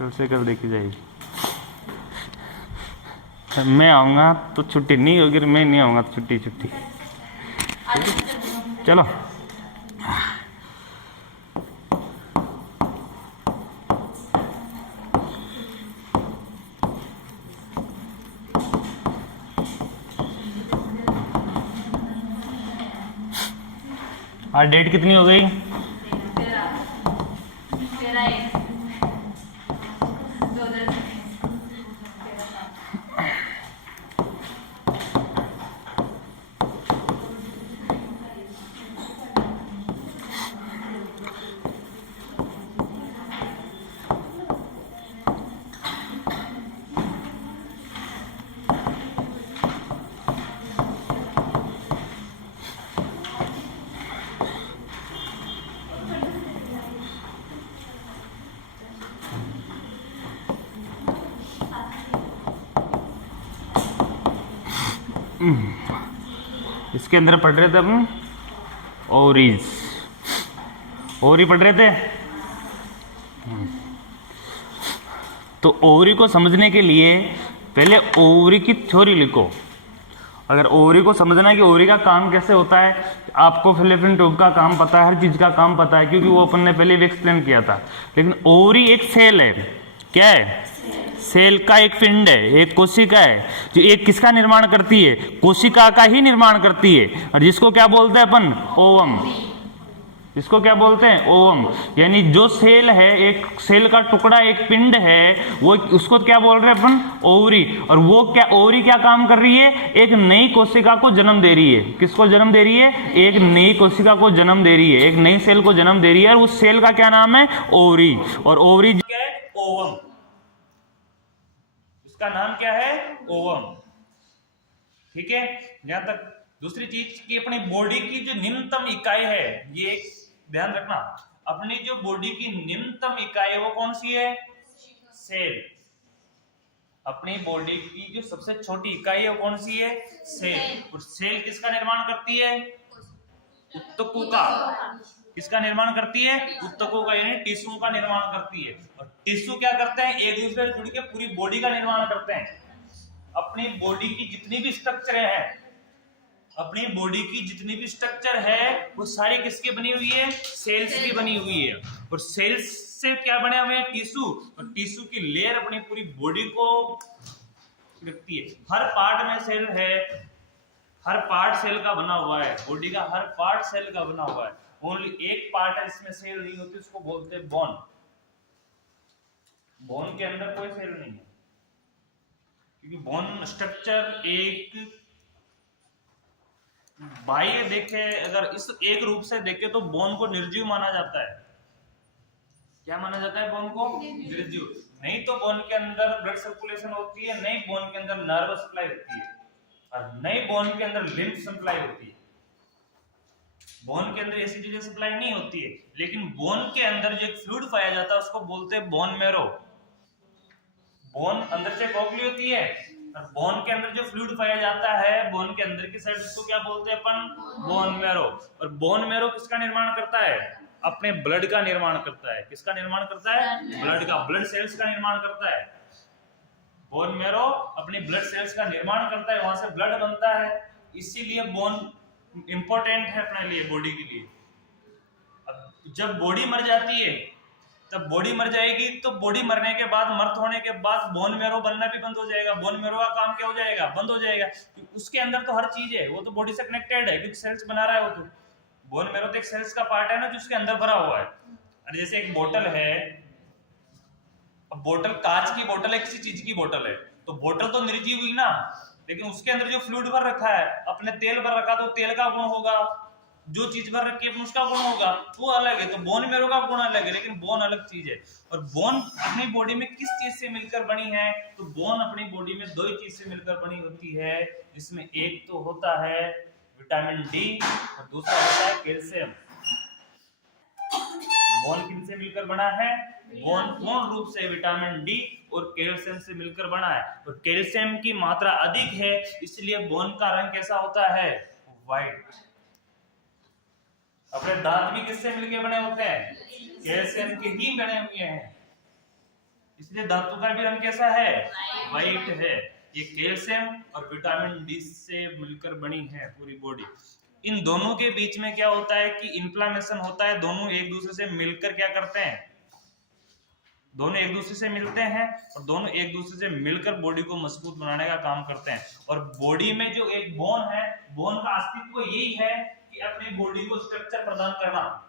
कल से कल देखी जाएगी। मैं आऊँगा तो छुट्टी नहीं होगी, मैं नहीं आऊँगा तो छुट्टी छुट्टी। चलो आज डेट कितनी हो गई? इसके अंदर पढ़ रहे थे अपन ओवरीज, ओवरी पढ़ रहे थे। तो ओवरी को समझने के लिए पहले ओवरी की थ्योरी लिखो। अगर ओवरी को समझना है कि ओवरी का काम कैसे होता है, आपको फिलिपिन ट्यूब का काम पता है, हर चीज का काम पता है, क्योंकि वो अपन ने पहले भी एक्सप्लेन किया था। लेकिन ओवरी एक सेल है। क्या है? सेल का एक पिंड है, एक कोशिका है, जो एक किसका निर्माण करती है? कोशिका का ही निर्माण करती है। और जिसको क्या बोलते हैं अपन? ओवम। इसको क्या बोलते हैं? ओवम। यानी जो सेल है, एक सेल का टुकड़ा, एक पिंड है, वो उसको क्या बोल रहे हैं अपन? ओवरी। और वो क्या, ओवरी क्या काम कर रही है? एक नई कोशिका को जन्म दे रही है। किसको जन्म दे रही है? एक नई कोशिका को जन्म दे रही है, एक नई सेल को जन्म दे रही है। और उस सेल का क्या नाम है? ओवरी। और ओवरी क्या है? ओवम। इसका नाम क्या है? ओवम। ठीक है। यहां तक। दूसरी चीज की अपनी बॉडी की जो निम्नतम इकाई है, ये ध्यान रखना, अपनी जो बॉडी की निम्नतम इकाई है वो कौन सी है? सेल। अपनी बॉडी की जो सबसे छोटी इकाई है वो कौन सी है? सेल। और सेल किसका निर्माण करती है? ऊतकों का। किसका निर्माण करती है? ऊतकों का, यानी टिश्यू का निर्माण करती है। और टिश्यू क्या करते हैं? एक दूसरे से जुड़ के पूरी बॉडी का निर्माण करते हैं। अपनी बॉडी की जितनी भी स्ट्रक्चर है, अपनी बॉडी की जितनी भी स्ट्रक्चर है वो सारी किसकी बनी हुई है? सेल्स की बनी हुई है। और सेल्स से क्या बने हुए हैं? टिश्यू। और टिश्यू की लेयर अपनी पूरी बॉडी को रखती है। हर पार्ट में सेल है, हर पार्ट सेल का बना हुआ है। बॉडी का हर पार्ट सेल का बना हुआ है। ओनली एक पार्ट है इसमें सेल नहीं होती, उसको बोलते हैं बोन। बोन के अंदर कोई सेल नहीं है, क्योंकि बोन स्ट्रक्चर एक बाह्य देखे, अगर इस एक रूप से देखे तो बोन को निर्जीव माना जाता है। क्या माना जाता है? बोन को निर्जीव। नहीं तो बोन के अंदर ब्लड सर्कुलेशन होती है, नहीं बोन के अंदर नर्व सप्लाई होती है, और नहीं बोन के अंदर लिम्फ सप्लाई होती है। बोन के अंदर ऐसी चीजें सप्लाई नहीं होती है। लेकिन बोन के अंदर जो एक फ्लूइड पाया जाता है उसको बोलते हैं बोन मैरो। बोन अंदर से खोखली होती है, और बोन के अंदर जो फ्लूइड पाया जाता है बोन के अंदर की साइड, उसको क्या बोलते हैं अपन? Bone marrow. और बोन मैरो किसका निर्माण करता है? अपने ब्लड का निर्माण करता है। किसका निर्माण करता है? ब्लड का, ब्लड सेल्स का निर्माण करता है। बोन मैरो अपने ब्लड सेल्स का निर्माण करता है, वहां से ब्लड बनता है। इसीलिए बोन इंपॉर्टेंट है अपने लिए, बॉडी के लिए। अब जब बॉडी मर जाती है, तब बॉडी मर जाएगी, तो बॉडी मरने के बाद, मर्त होने के बाद बोन मैरो बनना भी बंद हो जाएगा। बोन मैरो का काम क्या हो जाएगा? बंद हो जाएगा। उसके अंदर तो हर चीज है, वो तो बॉडी से कनेक्टेड है, क्योंकि सेल्स बना रहा है वो। तो बोन मैरो तो एक सेल्स का पार्ट है ना, जो उसके अंदर भरा हुआ है। और जैसे एक बोतल है, अब बोतल कांच की बोतल है, किसी चीज की बोतल है, तो बोतल तो निर्जीव हुई ना, लेकिन उसके अंदर जो फ्लूइड भर रखा है, अपने तेल भर रखा, तो तेल का गुण होगा, जो चीज भर रखी है उसका गुण होगा, वो अलग है। तो बोन मैरो का गुण अलग है, लेकिन बोन अलग चीज है। और बोन अपनी बॉडी में किस चीज से मिलकर बनी है? तो बोन अपनी बॉडी में दो ही चीज से मिलकर बनी होती है, जिसमें एक तो होता है विटामिन डी और दूसरा होता है कैल्शियम। बोन किनसे मिलकर बना है? बोन पूर्ण रूप से विटामिन डी और कैल्शियम से मिलकर बना है। और कैल्शियम की मात्रा अधिक है, इसलिए बोन का रंग कैसा होता है? व्हाइट। अपने दांत भी किससे मिलकर बने होते हैं? कैल्शियम के ही बने हुए हैं। इसलिए धातु का भी रंग कैसा है, व्हाइट है। ये कैल्शियम और विटामिन डी से मिलकर बनी है पूरी बॉडी। इन दोनों के बीच में क्या होता है कि इन्फ्लामेशन होता है, दोनों एक दूसरे से मिलकर क्या करते हैं, दोनों एक दूसरे से मिलते हैं और दोनों एक दूसरे से मिलकर बॉडी को मजबूत बनाने का काम करते हैं। और बॉडी में जो एक बोन है, बोन का अस्तित्व यही है कि अपनी बॉडी को स्ट्रक्चर प्रदान करना,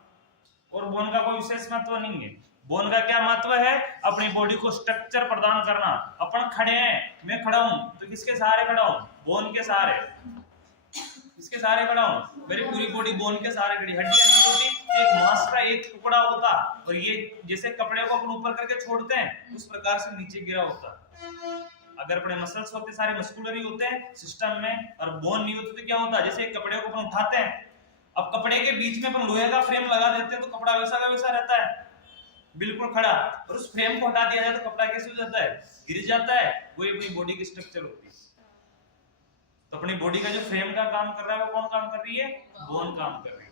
और बोन का कोई विशेष महत्व नहीं है। बोन का क्या महत्व है, अपनी बॉडी को स्ट्रक्चर प्रदान करना। अपन खड़े हैं, मैं खड़ा हूं तो किसके सहारे खड़ा हूं, बोन के सहारे। किसके सहारे खड़ा हूं, मेरी पूरी बॉडी बोन के सहारे खड़ी। हड्डियां नहीं होती, एक मांस का एक टुकड़ा होता, और ये जैसे कपड़े को अपन ऊपर करके छोड़ते हैं उस प्रकार से नीचे गिरा होता। अगर अपने मसल्स होते सारे मस्कुलर ही होते हैं सिस्टम में, और बोन नहीं होते तो क्या होता, जैसे एक कपड़े को अपन उठाते हैं, अब कपड़े के बीच में अपन लोहे का फ्रेम लगा देते हैं तो कपड़ा वैसा का वैसा रहता है, बिल्कुल खड़ा। और उस फ्रेम को हटा दिया जाए तो कपड़ा कैसे हो जाता है, गिर जाता है। वही अपनी बॉडी की स्ट्रक्चर होती है। तो अपनी बॉडी का जो फ्रेम का काम कर रहा है वो कौन काम कर रही है, बोन काम कर रही है।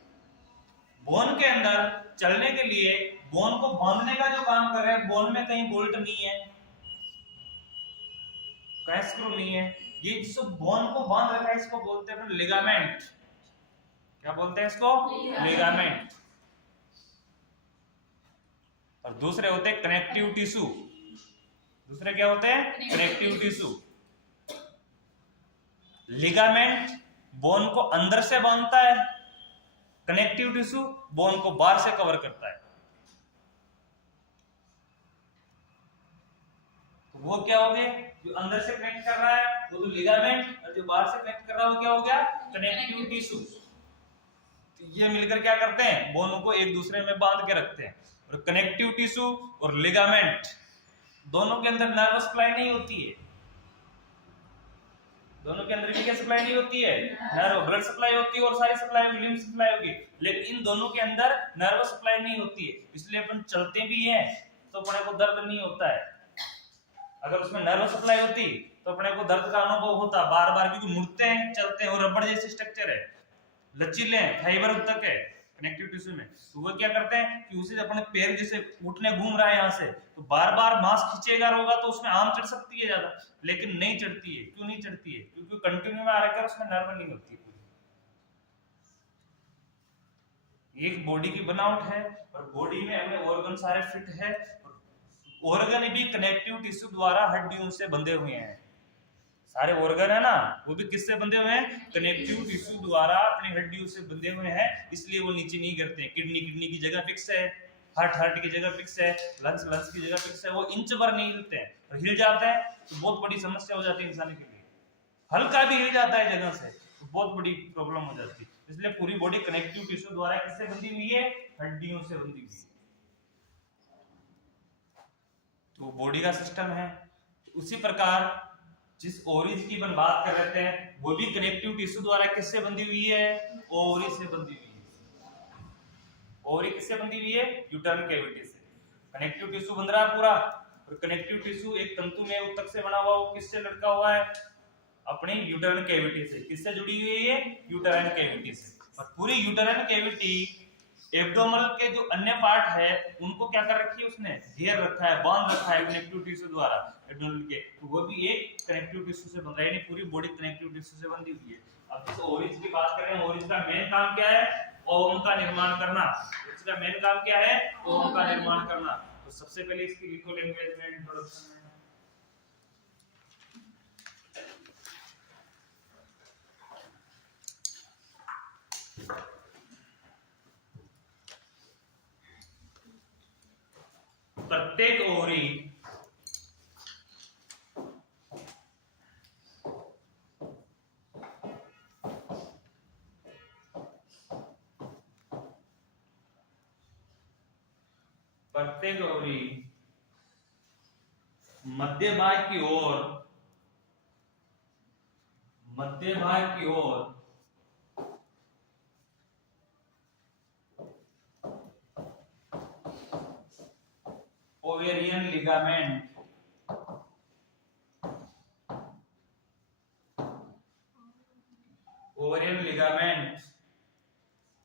बोन के अंदर चलने के लिए बोन को बांधने का जो काम कर रहे हैं, बोन में कहीं बोल्ट नहीं है, कहीं स्क्रू नहीं है, ये जिस बोन को बांध रखा है इसको बोलते हैं लिगामेंट। क्या बोलते हैं इसको, लिगामेंट। और दूसरे होते हैं कनेक्टिव टिश्यू। दूसरे क्या होते हैं, कनेक्टिव टिश्यू। लिगामेंट बोन को अंदर से बांधता है, कनेक्टिव टिश्यू बोन को बाहर से कवर करता है। तो वो क्या हो गया, जो अंदर से कनेक्ट कर रहा है वो तो लिगामेंट, और जो बाहर से कनेक्ट कर रहा है वो क्या हो गया, कनेक्टिव टिश्यू। तो ये मिलकर क्या करते हैं, बोन को एक दूसरे में बांध के रखते हैं। और कनेक्टिव टिश्यू और लिगामेंट दोनों के अंदर नर्व सप्लाई नहीं होती है, दोनों के अंदर क्या सप्लाई नहीं होती है, नर्व ब्लड सप्लाई होती है और सारी सप्लाई होगी, लिम्फ सप्लाई होगी, लेकिन इन दोनों के अंदर नर्व सप्लाई नहीं होती है। इसलिए अपन चलते भी हैं तो अपने को दर्द नहीं होता है। अगर उसमें नर्व सप्लाई होती तो अपने को दर्द का अनुभव होता बार बार, क्योंकि मुड़ते हैं चलते हैं और रबड़ जैसी स्ट्रक्चर है, लचीले हैं, फाइबर तक है कनेक्टिव टिश्यू में। तो वो क्या करते हैं कि उसे अपने पैर जैसे उठने घूम रहा है यहाँ से, तो बार बार मांस खींचेगा होगा तो उसमें आम चढ़ सकती है ज्यादा, लेकिन नहीं चढ़ती है। क्यों नहीं चढ़ती है, क्योंकि कंटिन्यू में आ रखा है, उसमें नर्व नहीं होती है। एक बॉडी की बनावट है और बॉडी में हमें ऑर्गन सारे फिट है। ऑर्गन भी कनेक्टिव टिश्यू द्वारा हड्डियों से बंधे हुए हैं। सारे ऑर्गन है ना, वो भी किससे बंधे हुए हैं, कनेक्टिव टिश्यू द्वारा अपनी हड्डियों से बंधे हुए हैं, इसलिए वो नीचे नहीं गिरते हैं। किडनी की जगह फिक्स है, हार्ट की जगह फिक्स है, लंग्स की जगह फिक्स है, वो इंच भर नहीं हिलते हैं। और हिल जाते हैं तो बहुत बड़ी समस्या हो जाती है इंसान के लिए। हल्का भी हिल जाता है जगह से तो बहुत बड़ी प्रॉब्लम हो जाती है। इसलिए पूरी बॉडी कनेक्टिव टिश्यू द्वारा किससे बंधी हुई है, हड्डियों से बंधी हुई है। तो बॉडी का सिस्टम है। उसी प्रकार जिस ओवरीज की अपन बात कर रहे थे वो भी कनेक्टिव टिश्यू द्वारा किससे बंधी हुई है, ओवरी से बंधी हुई है। ओवरी किससे बंधी हुई है, यूट्राइन कैविटी से। कनेक्टिव टिश्यू बंध रहा है पूरा, और कनेक्टिव टिश्यू एक तंतु में उत्तक से बना हुआ, वो किससे लटका हुआ है, अपनी यूट्राइन कैविटी से। किससे जुड़ी हुई है, यूट्राइन कैविटी से। और पूरी यूट्राइन कैविटी एब्डोमल के जो अन्य पार्ट है उनको क्या कर रखी है, उसने घेर रखा है, बांध रखा है कनेक्टिव टिश्यू द्वारा एब्डोमल के। तो वो भी एक कनेक्टिव टिश्यू से बंध रहा है, यानी पूरी बॉडी कनेक्टिव टिश्यू से बंधी हुई है। अब जिस ओवरीज की बात कर रहे हैं, ओवरीज का मेन काम क्या है, ओवम का निर्माण करना। इसका मेन काम क्या है, ओवम का निर्माण करना। तो सबसे पहले इसकी लिखो लैंग्वेज में इंट्रोडक्शन है। प्रत्येक ओवरी मध्य भाग की ओर ओवेरियन लिगामेंट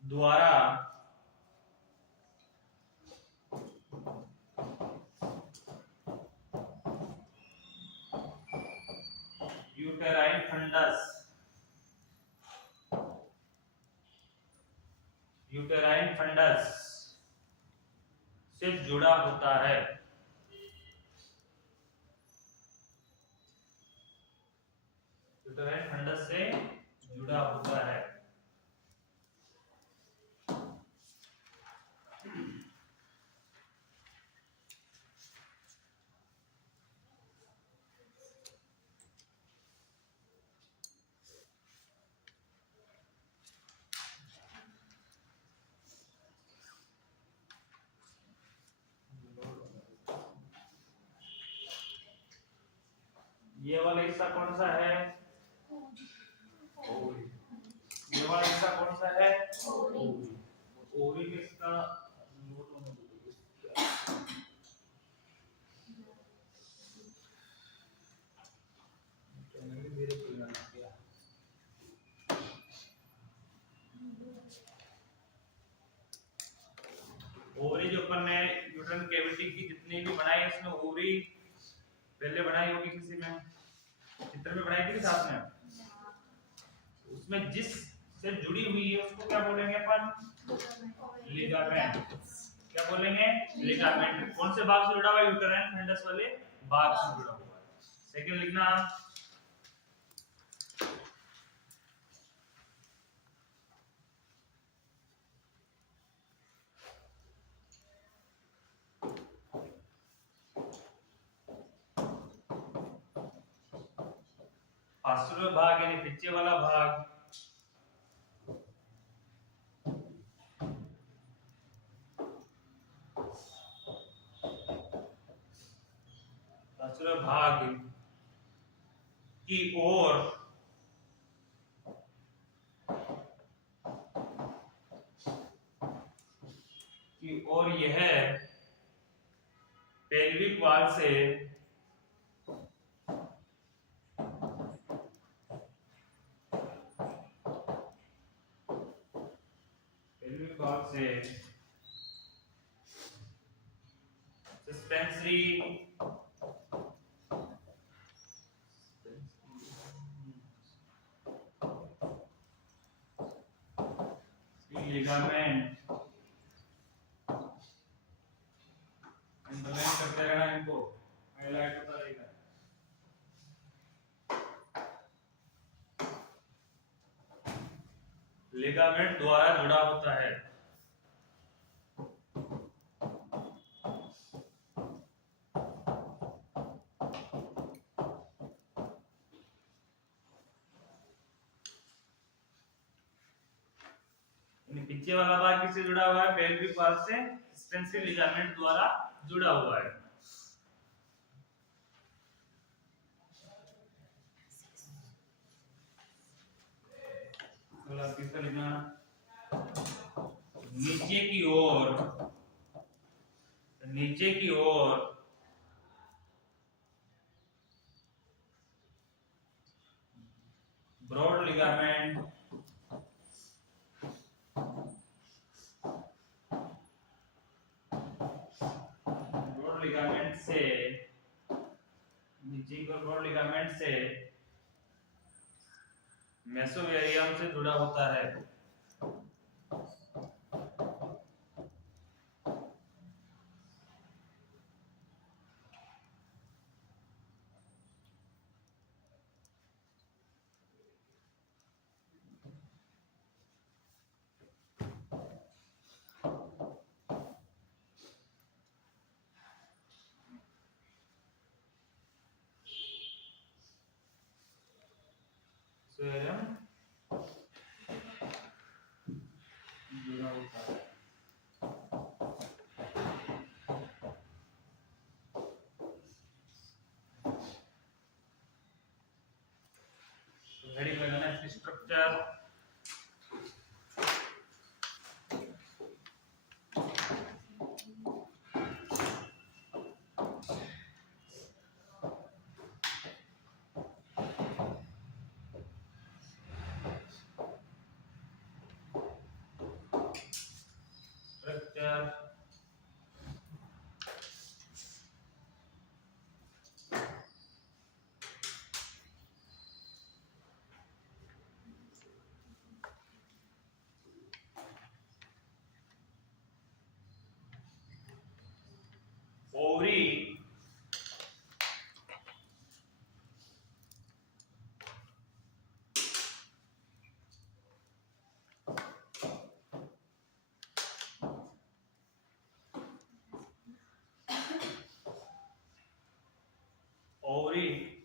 द्वारा फंडस से जुड़ा होता है। यूटेराइन फंडस से जुड़ा होता है। ये वाला हिस्सा कौन सा है? ओवरी। ये वाला हिस्सा कौन सा है? ओवरी। ओवरी किसका ओवरी जो अपन ने यूट्रन कैविटी की जितनी भी बनाई है इसमें ओवरी पहले बनाई होगी किसी में चित्र में बनाई थी साथ में, उसमें जिस से जुड़ी हुई है उसको क्या बोलेंगे अपन? लिगामेंट। क्या बोलेंगे? लिगामेंट। कौन से भाग से जुड़ा हुआ है? यूटेराइन फंडस वाले भाग से जुड़ा हुआ है। सेकंड लिखना पार्श्व भाग यानी पीछे वाला भाग, पार्श्व भाग की ओर यह पेल्विक वाल से सस्पेंसरी लिगामेंट अंडरलाइन करते रहना, इनको हाईलाइट होता रहेगा। लिगामेंट द्वारा जुड़ा होता है। पीछे वाला भाग किससे जुड़ा हुआ है? पेल्विक वाल से सस्पेंसरी लिगामेंट द्वारा जुड़ा हुआ है। किसका लिखना? नीचे की ओर ब्रॉड लिगामेंट से नीचे की ब्रॉड लिगामेंट से मेसोवेरियम से जुड़ा होता है। मेसोवेरियम जुड़ा होता है। हेडिंग लगाना है स्ट्रक्चर।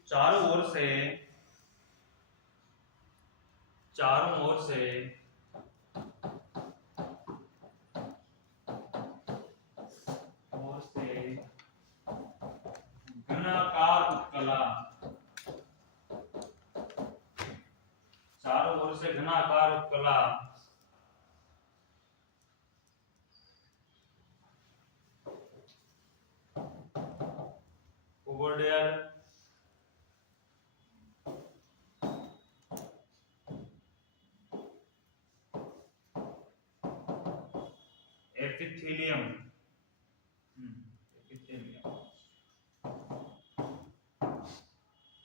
चारों ओर से घनाकार उपकला, चारों ओर से घनाकार उपकला ओवरडेयर एपिथेलियम,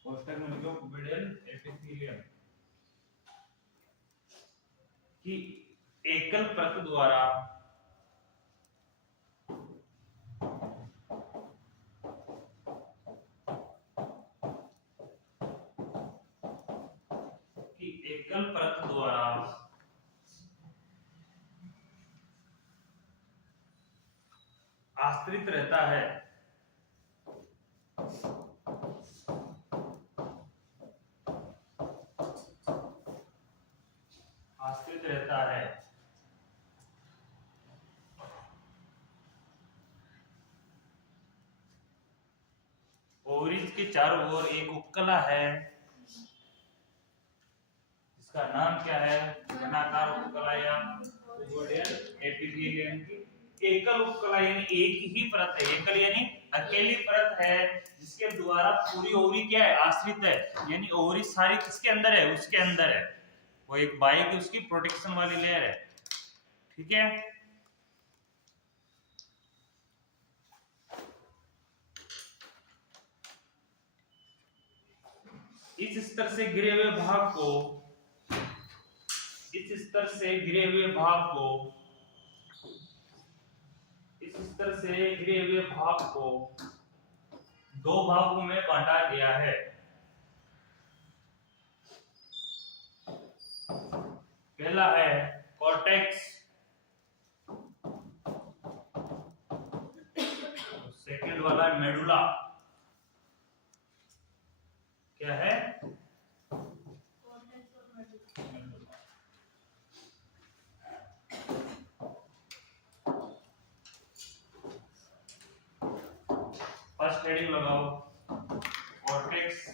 कोष्ठक में लिखो ओवरडेयर एपिथेलियम की एकल परत द्वारा आश्रित रहता है, आश्रित रहता है। ओवरीज के चारों ओर एक उपकला है, इसका नाम क्या है? घनाकार उपकला या ओवरडेयर एपिथेलियम की एकल उपकला, यानी एक ही परत है, एकल यानी अकेली परत है जिसके द्वारा पूरी ओवरी क्या है? आश्रित है, यानी ओवरी सारी किसके अंदर है? उसके अंदर है, वो एक बाह्य की उसकी प्रोटेक्शन वाली लेयर है, ठीक है। इस स्तर से घिरे हुए भाग को, इस स्तर से घिरे हुए भाग को, इस स्तर से घिरे हुए भाग को दो भागों में बांटा गया है। पहला है कॉर्टेक्स, सेकंड वाला मेडुला। क्या है? फर्स्ट हेडिंग लगाओ कॉर्टेक्स,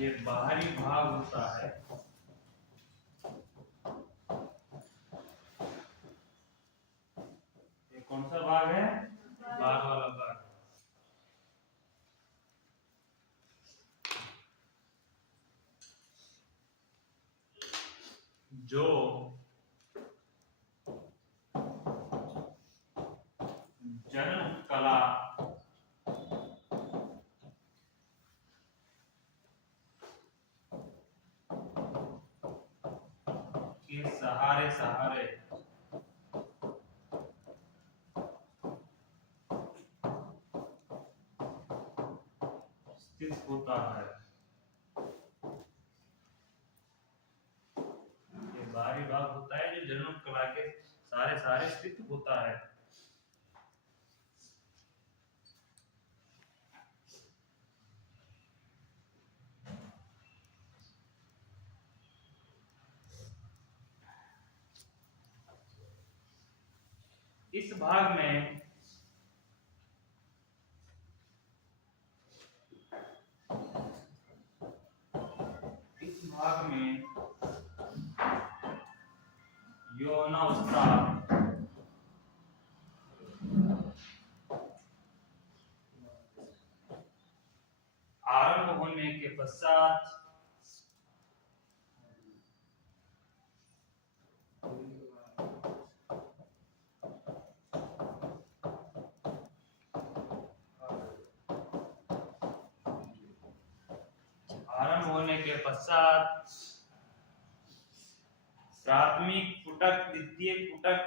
ये बाहरी भाग होता है, ये कौन सा भाग है? बाहर वाला भाग। जो जनन कला के सहारे सहारे स्थित होता है, ये बाहरी भाग होता है जो जनन कला के सारे सहारे स्थित होता है। इस भाग में यौनावस्था आरंभ होने के पश्चात प्राथमिक पुटक, द्वितीय पुटक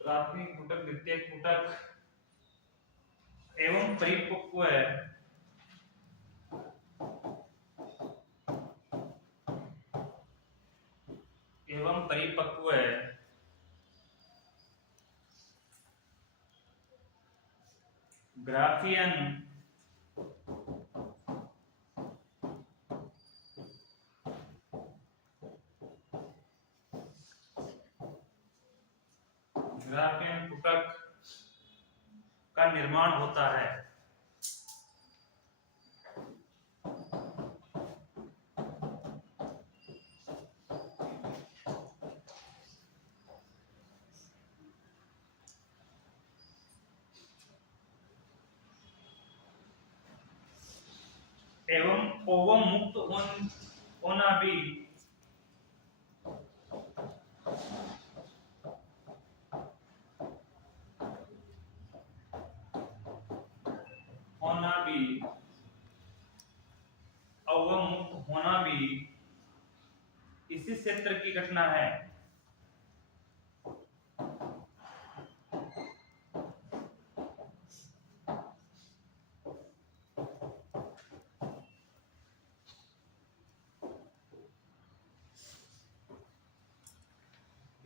प्राथमिक फुटक, द्वितीयक फुटक एवं परिपक्व है। एवं परिपक्व है। ग्राफियन फुटक का निर्माण होता है। एवं ओवम मुक्त होना भी अवम मुक्त होना भी इसी क्षेत्र की घटना है।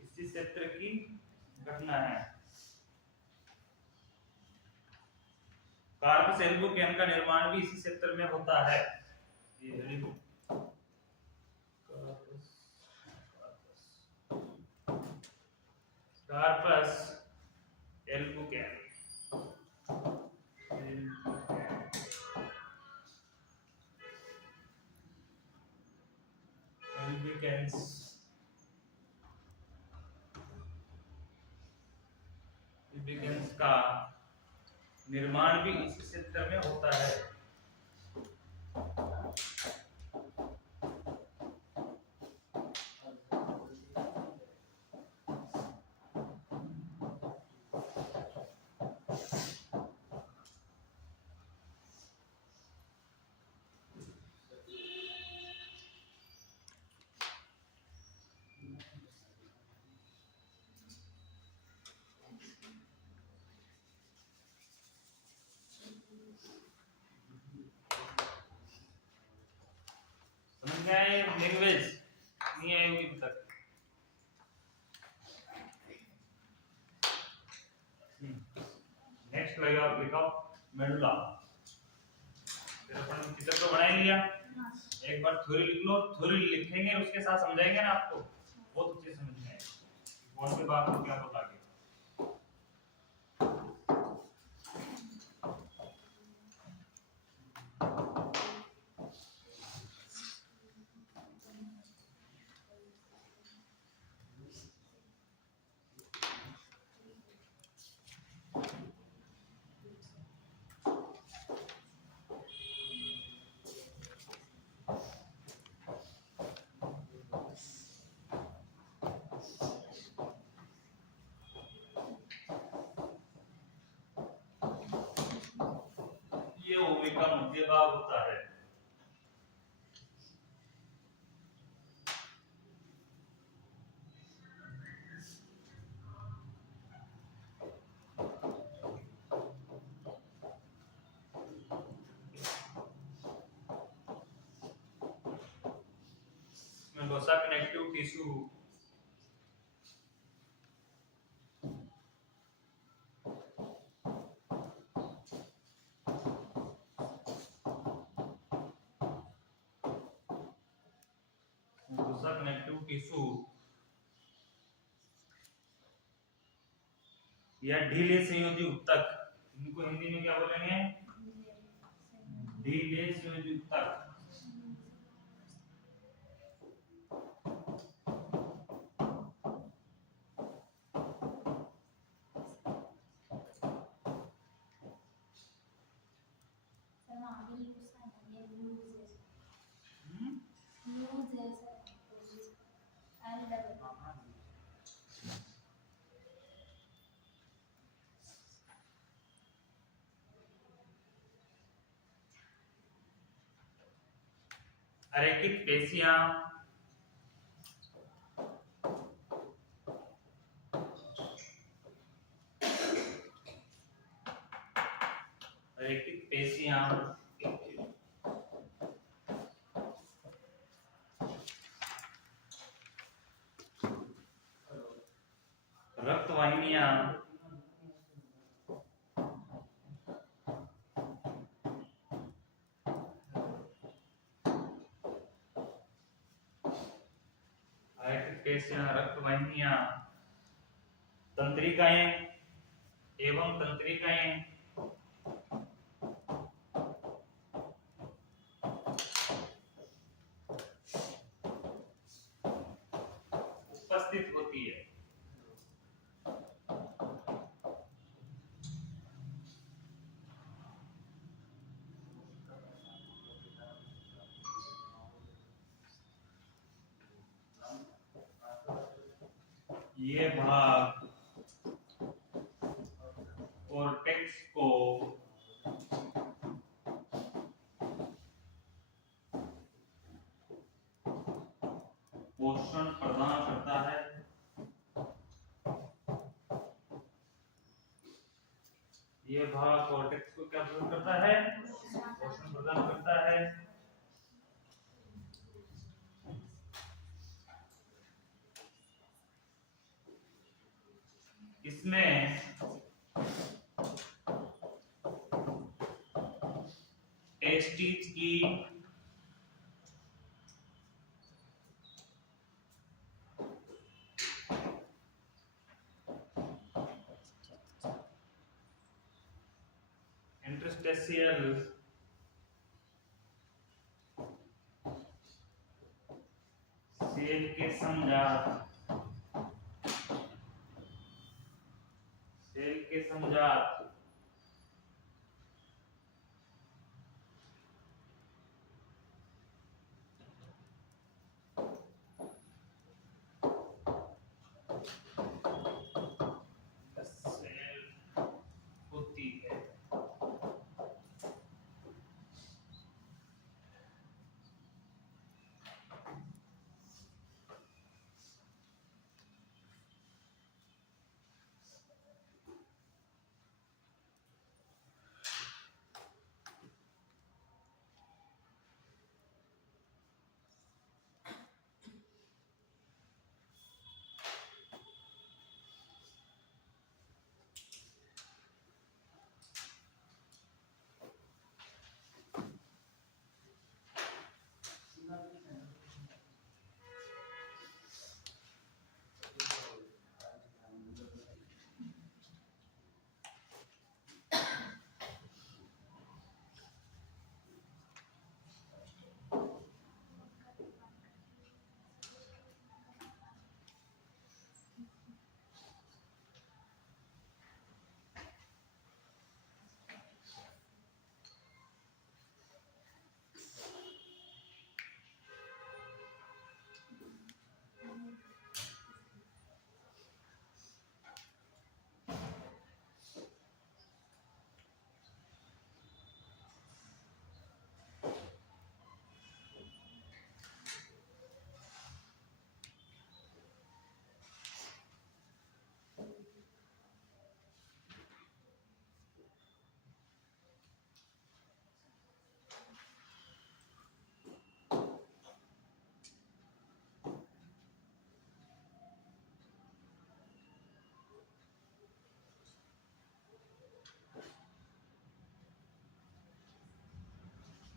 इसी क्षेत्र की घटना है। कार्पस एल्बुकेन का निर्माण भी इसी क्षेत्र में होता है। कार्पस एल्बुकेन एल्बुकेन्स का निर्माण भी इसी क्षेत्र में होता है। लैंग्वेज नहीं आई अभी तक। नेक्स्ट लिखाओ मेडुला। फिर अपन चित्र तो बना ही लिया। एक बार थ्योरी लिख लो, थ्योरी लिखेंगे उसके साथ समझाएंगे ना आपको, बहुत अच्छे से समझ में आएगा कौन सी बात को क्या बता के। ये ओवे का मध्य भाग होता है। मेडोसा कनेक्टिव टिश्यू या ढीले संयोजी उत्तक, इनको हिंदी में क्या बोलेंगे? ढीले संयोजी उत्तक। अरेखित पेशियां अरेखित पेशियां रक्तवाहिनियां रक्तवाहिनियां तंत्रिकाएं एवं तंत्रिकाएं उपस्थित होती है। ये भाग कॉर्टेक्स को पोषण प्रदान करता है। ये भाग कॉर्टेक्स को क्या प्रदान करता है? पोषण प्रदान करता है। इसमें टेस्टिस की इंटरस्टेशियल सेल के संजात होती है।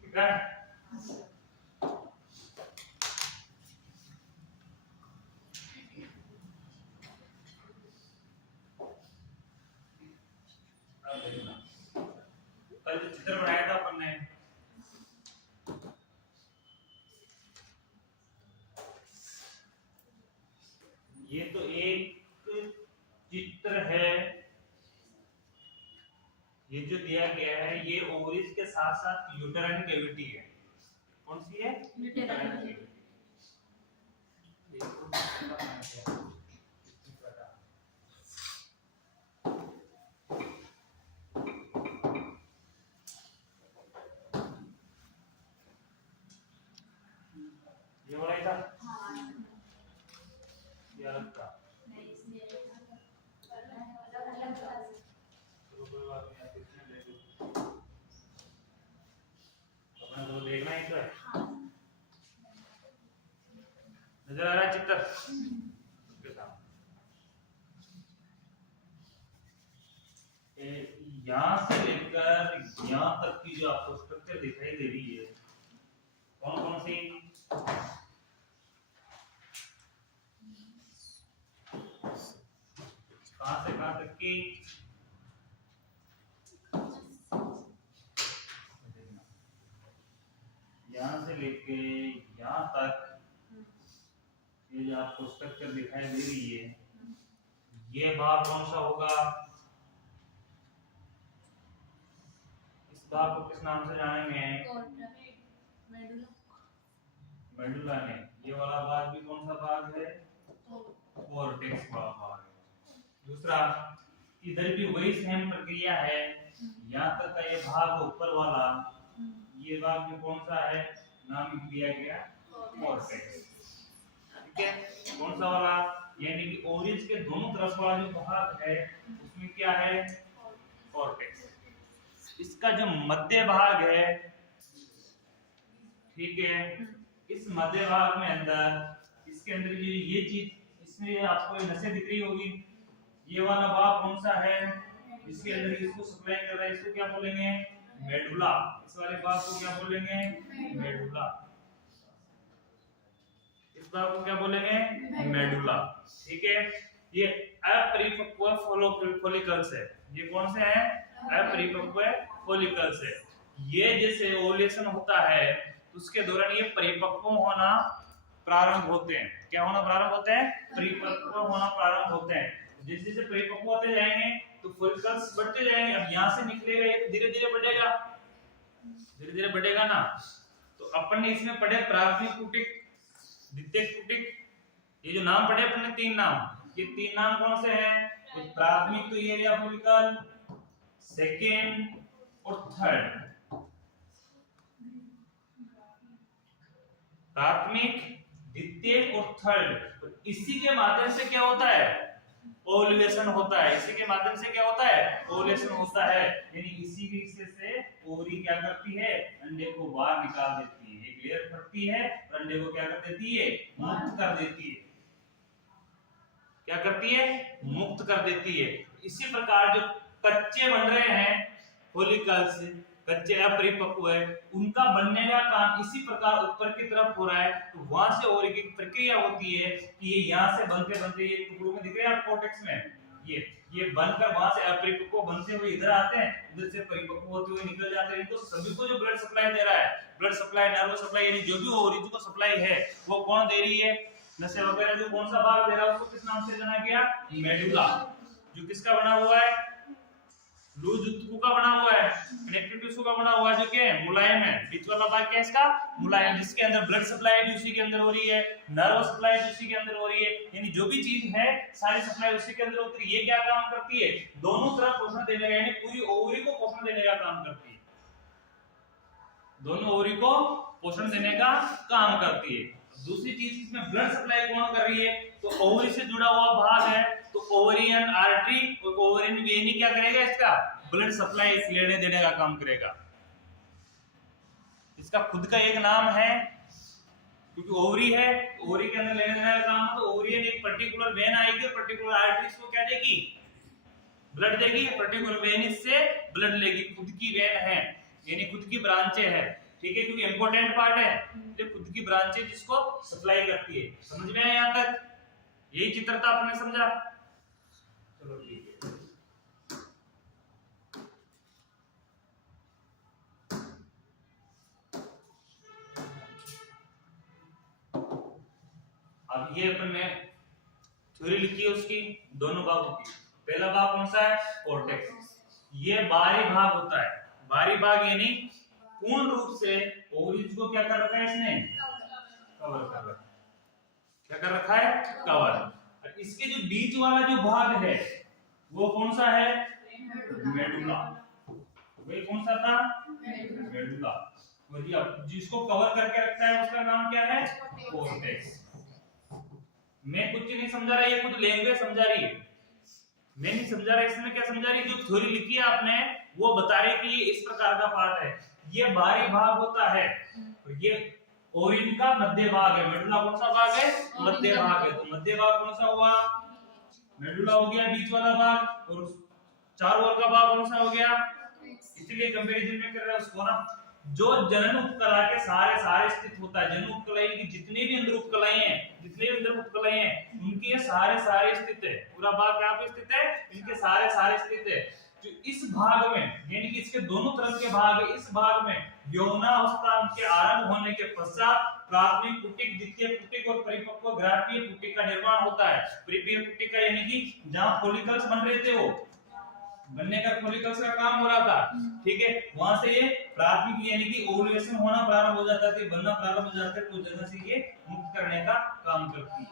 ठीक है। कल जो चित्र बनाया था अपन ने, ये तो एक चित्र है। ये जो दिया गया है ये ओवरीज के साथ साथ यूटेराइन कैविटी है। कौन सी है? Uterine cavity. ये वाला ही था, ये अलग था। चलो कोई बात नहीं, आप इसमें ले लो, अपना तो देखना ही तो है। नजर आ रहा है चित्र उसके सामने। यहाँ से लेकर यहाँ तक की जो आपको स्ट्रक्चर दिखाई दे रही है, कौन कौन सी? कहां से कहां तक की? यहाँ से लेके यहाँ तक ये जो आपको स्ट्रक्चर दिखाई दे रही है, ये भाग कौन सा होगा? इस भाग को किस नाम से जानेंगे? मेडुला ने। ये वाला भाग भी कौन सा भाग है? कॉर्टेक्स वाला भाग है। दूसरा, इधर भी वही सेम प्रक्रिया है, यहाँ तक का ये भाग ऊपर वाला, ये भाग भी कौन सा है? नाम दिया गया कॉर्टेक्स। ठीक है, कौन सा वाला? यानी कि ओरिज के दोनों तरफ वाला जो भाग है उसमें क्या है? कॉर्टेक्स। इसका जो मध्य भाग है, ठीक है, इस मध्य भाग में अंदर, इसके अंदर ये चीज, इसमें आपको ये नसें दिख रही होगी, ये वाला भाग कौन सा है? इसके अंदर इसको सप्लाई कर रहा है, इसको क्या बोलेंगे? मेडुला। इस वाले भाग को क्या बोलेंगे? मेडुला। इस भाग को क्या बोलेंगे? मेडुला। ठीक है, ये अपरिपक्व फॉलिकल्स है। ये कौन से हैं? अपरिपक्व फॉलिकल्स है। ये जैसे ओव्यूलेशन होता है उसके दौरान ये परिपक्व होना प्रारंभ होते हैं। क्या होना प्रारंभ होते हैं? परिपक्व होना प्रारंभ होते हैं। जैसे जैसे परिपक्व होते जाएंगे तो फॉलिकल्स बढ़ते जाएंगे। अब यहाँ से निकलेगा ये धीरे धीरे बढ़ेगा, धीरे धीरे बढ़ेगा ना। तो अपन ने इसमें पढ़े प्राथमिक कुटिक, द्वितीयक कुटिक, ये जो नाम पढ़े अपने तीन नाम, ये तीन नाम कौन से हैं? तो प्राथमिक तो ये एरिया फॉलिकल, सेकेंड और थर्ड। प्राथमिक, द्वितीयक और थर्ड, तो इसी के माध्यम से क्या होता है? ओव्यूलेशन होता है। इसी के माध्यम से क्या होता है? ओव्यूलेशन होता है। यानी इसी के हिस्से से ओवरी क्या करती है? अंडे को बाहर निकाल देती है, एक लेयर फटती है और अंडे को क्या कर देती है? मुक्त कर देती है। क्या करती है? मुक्त कर देती है। इसी प्रकार जो कच्चे बन रहे हैं फॉलिकल्स, कच्चे अपरिपक्व है, उनका बनने का काम इसी प्रकार ऊपर की तरफ हो रहा है। तो वहां से ओवरी की प्रक्रिया होती है कि ये यहाँ से बनते बनते ये टुकड़ों में दिख रहे हैं कॉर्टेक्स में, ये बनकर वहां से अपरिपक्व बनते हुए इधर आते हैं, इधर से परिपक्व होते हुए निकल जाते हैं। इनको सभी को जो ब्लड सप्लाई दे रहा है, ब्लड सप्लाई, नर्व सप्लाई, यानी जो भी ओवरी को सप्लाई है वो कौन दे रही है? नसें वगैरह जो कौन सा भाग दे रहा है उसको किस नाम से जाना गया? मेडुला। जो किसका बना हुआ है? लूज ऊतकों का बना हुआ है, कनेक्टिव टिश्यू का बना हुआ है, जो कि मुलायम है। बीच वाला भाग क्या है इसका? मुलायम, जिसके अंदर ब्लड सप्लाई भी उसी के अंदर हो रही है, नर्व सप्लाई भी उसी के अंदर हो रही है, यानी जो भी चीज है सारी सप्लाई उसी के अंदर होती है। ये क्या काम करती है? दोनों तरफ पोषण देने का, यानी पूरी ओवरी को पोषण देने का काम करती है। दोनों ओवरी को पोषण देने का काम करती है। दूसरी चीज इसमें ब्लड सप्लाई कौन कर रही है? तो ओवरी से जुड़ा हुआ भाग है, तो ओवरियन आर्टरी और ओवरियन वेनी क्या करेगा? इसका ब्लड सप्लाई लेने देने का काम करेगा। इसका खुद का एक नाम है, क्योंकि ओवरी है, ओवरी के अंदर लेने देने का काम, तो ओवरियन एक पर्टिकुलर वेन आएगी, पर्टिकुलर आर्टरी को क्या देगी? ब्लड देगी, पर्टिकुलर वेन से ब्लड लेगी। खुद की वेन है, यानी खुद की ब्रांचें है, ठीक है, क्योंकि इंपॉर्टेंट पार्ट है, जो खुद की ब्रांचें जिसको सप्लाई करती है। समझ में आया यहाँ तक? यही चित्रता आपने समझा? चलो ठीक है। अब ये अपन ने थ्योरी लिखी है उसकी, दोनों भागों की। पहला भाग कौन सा है? कॉर्टेक्स। ये बाहरी भाग होता है। बाहरी भाग यानी पूर्ण रूप से ओवरीज को क्या कर रखा है इसने? कवर कर रखा है। क्या कर रखा है? कवर। और इसके जो बीच वाला जो भाग है वो कौन सा है? मेडुला। वही कौन सा था? मेडुला। और जिसको कवर करके रखता है उसका नाम क्या है? कोर्टेक्स। मैं कुछ नहीं समझा रहा, ये खुद लैंग्वेज समझा रही है, मैं नहीं समझा रहा। इसमें क्या समझा रही है, जो थ्योरी लिखी है आपने वो बता रही कि ये इस प्रकार का पार्ट है, ये बाहरी भाग होता है, तो ये ओरिन का मध्य भाग है। मेडुला कौन सा भाग है, मध्य भाग है, तो मध्य भाग कौन सा हुआ, मेडुला हो गया बीच वाला भाग, और चारों ओर का भाग कौन सा हो गया, इसलिए कंपैरिजन में कर रहा है उसको ना। जो जनन उपकला के सारे सारे स्थित होता है, जनन उपकला की जितने भी अंदर उपकलाएं हैं, जितने भी अंदर उपकलाएं हैं उनके ये सारे सारे स्थित है, पूरा भाग कहां पे स्थित है, इनके सारे सारे स्थित है। जो इस भाग में यानी कि इसके दोनों तरफ के भाग है, इस भाग में यौवनावस्था के आरंभ होने के पश्चात प्राथमिक पुटिक, द्वितीय पुटिक और परिपक्व ग्राहकीय पुटिक का निर्माण होता है। परिपक्व पुटिक का यानी कि जहां फॉलिकल्स बन रहे थे, वो बनने का फॉलिकल्स का काम हो रहा था, ठीक है, वहां से ये प्राथमिक यानी कि ओव्यूलेशन होना प्रारंभ हो जाता है, बनना प्रारंभ हो जाता है, तो जगह से ये मुक्त करने का काम करती है।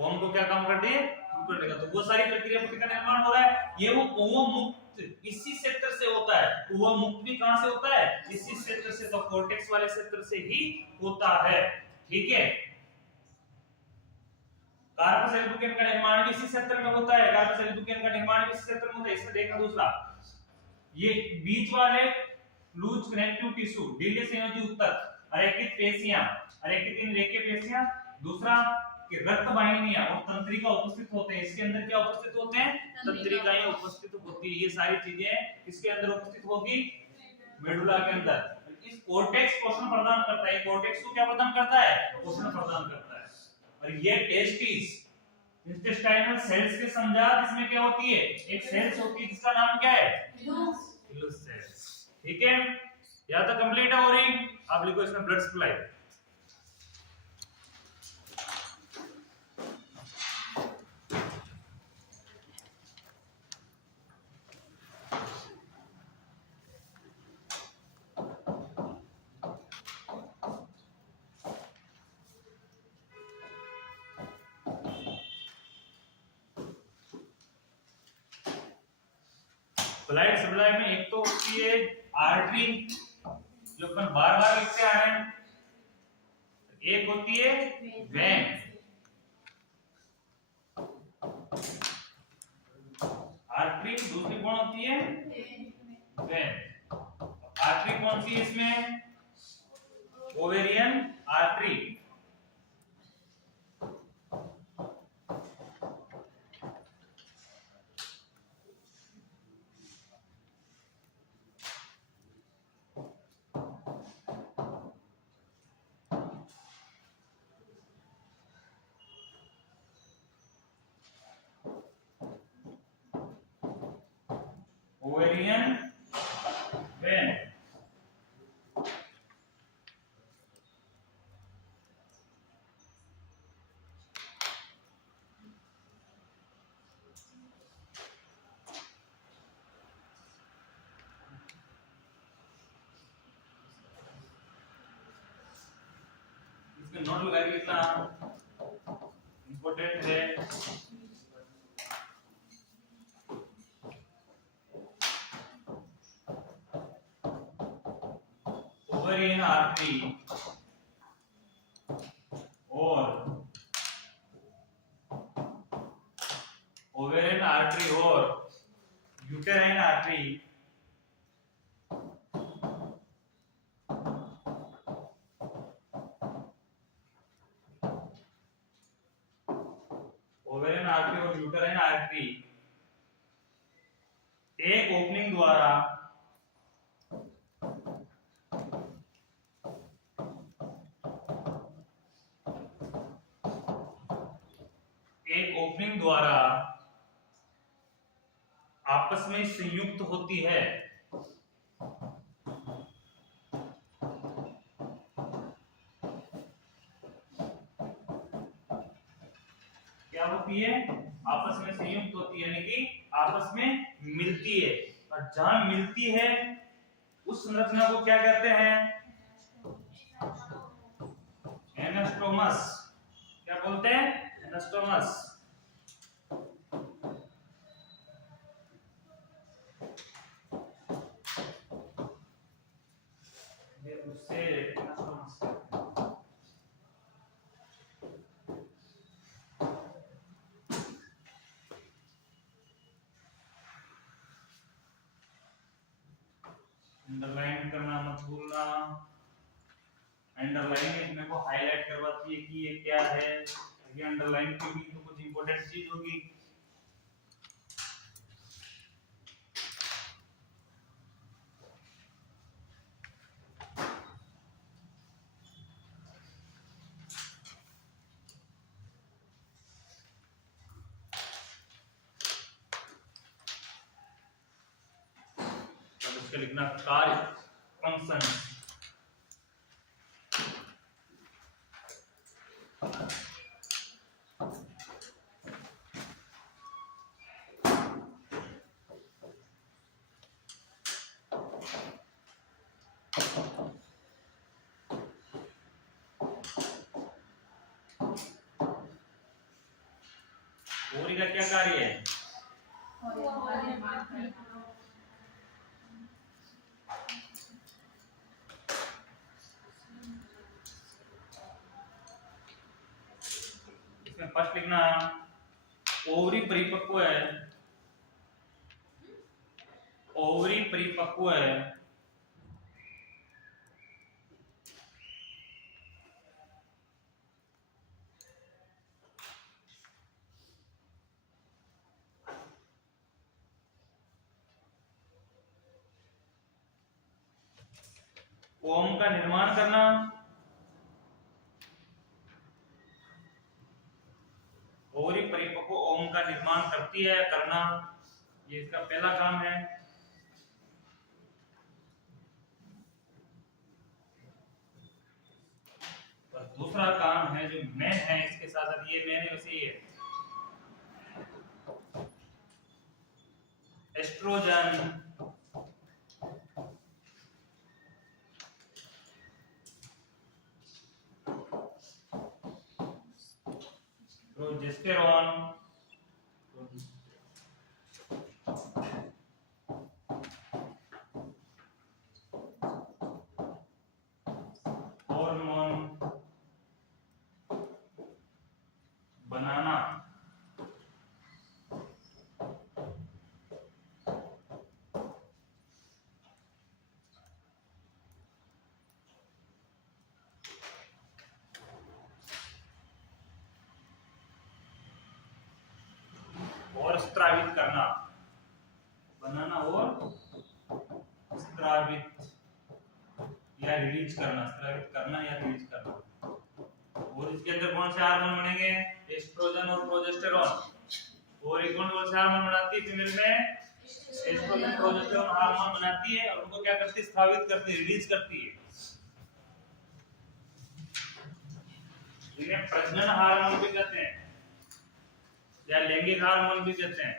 ओम को क्या काम करती है, मुक्त करने का। तो वो सारी प्रक्रिया पुटिक का निर्माण हो रहा है, ये वो ओम मुक्त इसी क्षेत्र से होता है। ओम मुक्त भी कहां से होता है, इसी क्षेत्र से, तो कोर्टेक्स वाले क्षेत्र से ही होता है, ठीक है। कार्पस एल्बुकेन का निर्माण भी इसी क्षेत्र में होता है, कार्पस एल्बुकेन का निर्माण भी इसी क्षेत्र में होता है। इसमें देखना दूसरा, ये बीच वाले लूज कनेक्टिव टिश्यू, ढीले संयोजी ऊतक, अरेखित पेशियां, अरेखित इन रेखीय पेशियां, दूसरा कि रक्त वाहिनियां और तंत्रिका उपस्थित होते हैं। इसके अंदर क्या उपस्थित होते हैं, तंत्रिकाएं उपस्थित होती है। ये सारी चीजें इसके अंदर उपस्थित होगी, मेडुला के अंदर। इस कोर्टेक्स पोषण प्रदान करता है, कोर्टेक्स को क्या प्रदान करता है, पोषण प्रदान करता है। और ये टेस्टिस इंटेस्टाइनल सेल्स के संजात इसमें क्या होती है, एक सेल्स होती है जिसका नाम क्या है, हिलुस सेल्स, ठीक है। या तो कंप्लीट है, और आप लिखो इसमें ब्लड सप्लाई। ब्लड सप्लाई में एक तो होती है आर्टरी, जो अपन बार बार लिखते आ रहे हैं, एक होती है वेन। आर्टरी, दूसरी कौन होती है, वेन। आर्टरी कौन सी है इसमें, ओवेरियन आर्टरी। Ovarian when. इसमें नोट लगा के लिखना इंपॉर्टेंट है। ओवेरियन आर्टरी और ओवेरियन आर्टरी और यूटेराइन आर्टरी ओवेरियन आर्टरी और यूटेराइन आर्टरी एक ओपनिंग द्वारा आपस में संयुक्त होती है। क्या होती है, आपस में संयुक्त होती है, यानी कि आपस में मिलती है। और जहां मिलती है उस संरचना को क्या कहते हैं, एनास्टोमस। क्या बोलते हैं, एनास्टोमस। उससे एनास्टोमस। अंडरलाइन करना मत भूलना। अंडरलाइन इसमें को हाईलाइट करवाती है कि ये क्या है। ये अंडरलाइन की भी तो कुछ इंपॉर्टेंट चीज होगी। अब इसका लिखना कार्य फंक्शन। ओरी का क्या कार्य है? इसमें फर्स्ट लिखना ओवरी परिपक्व है। ओवरी परिपक्व है। ओम का निर्माण करना। ओवरी परिपक्व ओम का निर्माण करती है, करना, ये इसका पहला काम है। और दूसरा काम है जो मेन है, इसके साथ साथ ये मेन है उसी है एस्ट्रोजन। प्रोजेस्टेरॉन, हार्मोन बनाना। और स्त्रावित करना, बनाना और स्त्रावित या रिलीज करना, स्त्रावित करना या रिलीज करना। और इसके अंदर कौन से हार्मोन बनेंगे? एस्ट्रोजन और प्रोजेस्टेरॉन। और एक कौन से हार्मोन बनाती है फीमेल में? एस्ट्रोजन प्रोजेस्टेरॉन हार्मोन बनाती है और उनको क्या करती है? स्त्रावित करती है, रिलीज करती है। इन्हें प्रजनन हार्मोन भी कहते हैं या लैंगिक हार्मोन भी कहते हैं।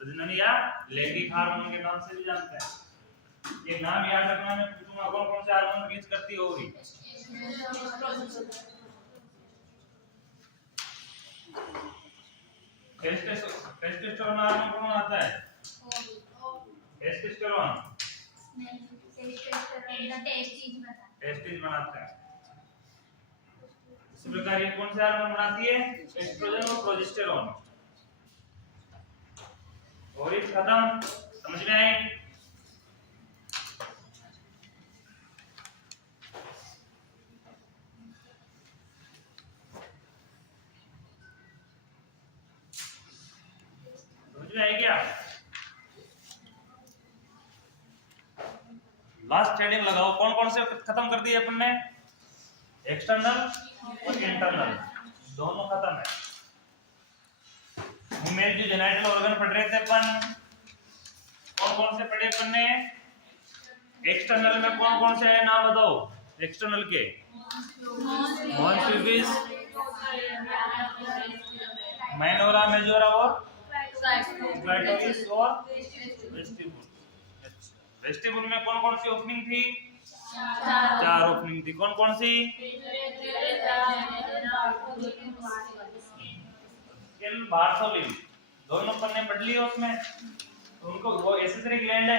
प्रजनन या लैंगिक हार्मोन के नाम से भी जानते हैं। ये नाम याद रखना, मैं पूछूंगा कौन कौन से हार्मोन रिलीज करती है ओवरी। टेस्टोस्टेरोन हार्मोन कौन आता है? टेस्टोस्टेरोन टेस्टिस बनाता है। इसी प्रकार ये कौन से हार्मोन बनाती है? एस्ट्रोजन और प्रोजेस्टेरॉन। और ये खत्म, समझ में आए? समझ में आए क्या? लास्ट हेडिंग लगाओ, कौन कौन से खत्म कर दिए अपन ने? एक्सटर्नल और इंटरनल दोनों खत्म है। फीमेल जो जेनिटल ऑर्गन पढ़ रहे थे अपन, कौन कौन से पढ़े अपन ने? एक्सटर्नल में कौन कौन से है नाम बताओ? एक्सटर्नल के मॉन्स प्यूबिस, माइनोरा मेजोरा और क्लाइटोरिस और वेस्टिबुल। वेस्टिबुल में कौन कौन सी ओपनिंग थी? चार ओपनिंग थी। कौन कौन सी? बारसोलिन, दोनों अपन ने पढ़ लिया उसमें। तो उनको वो एसेसरी ग्लैंड है,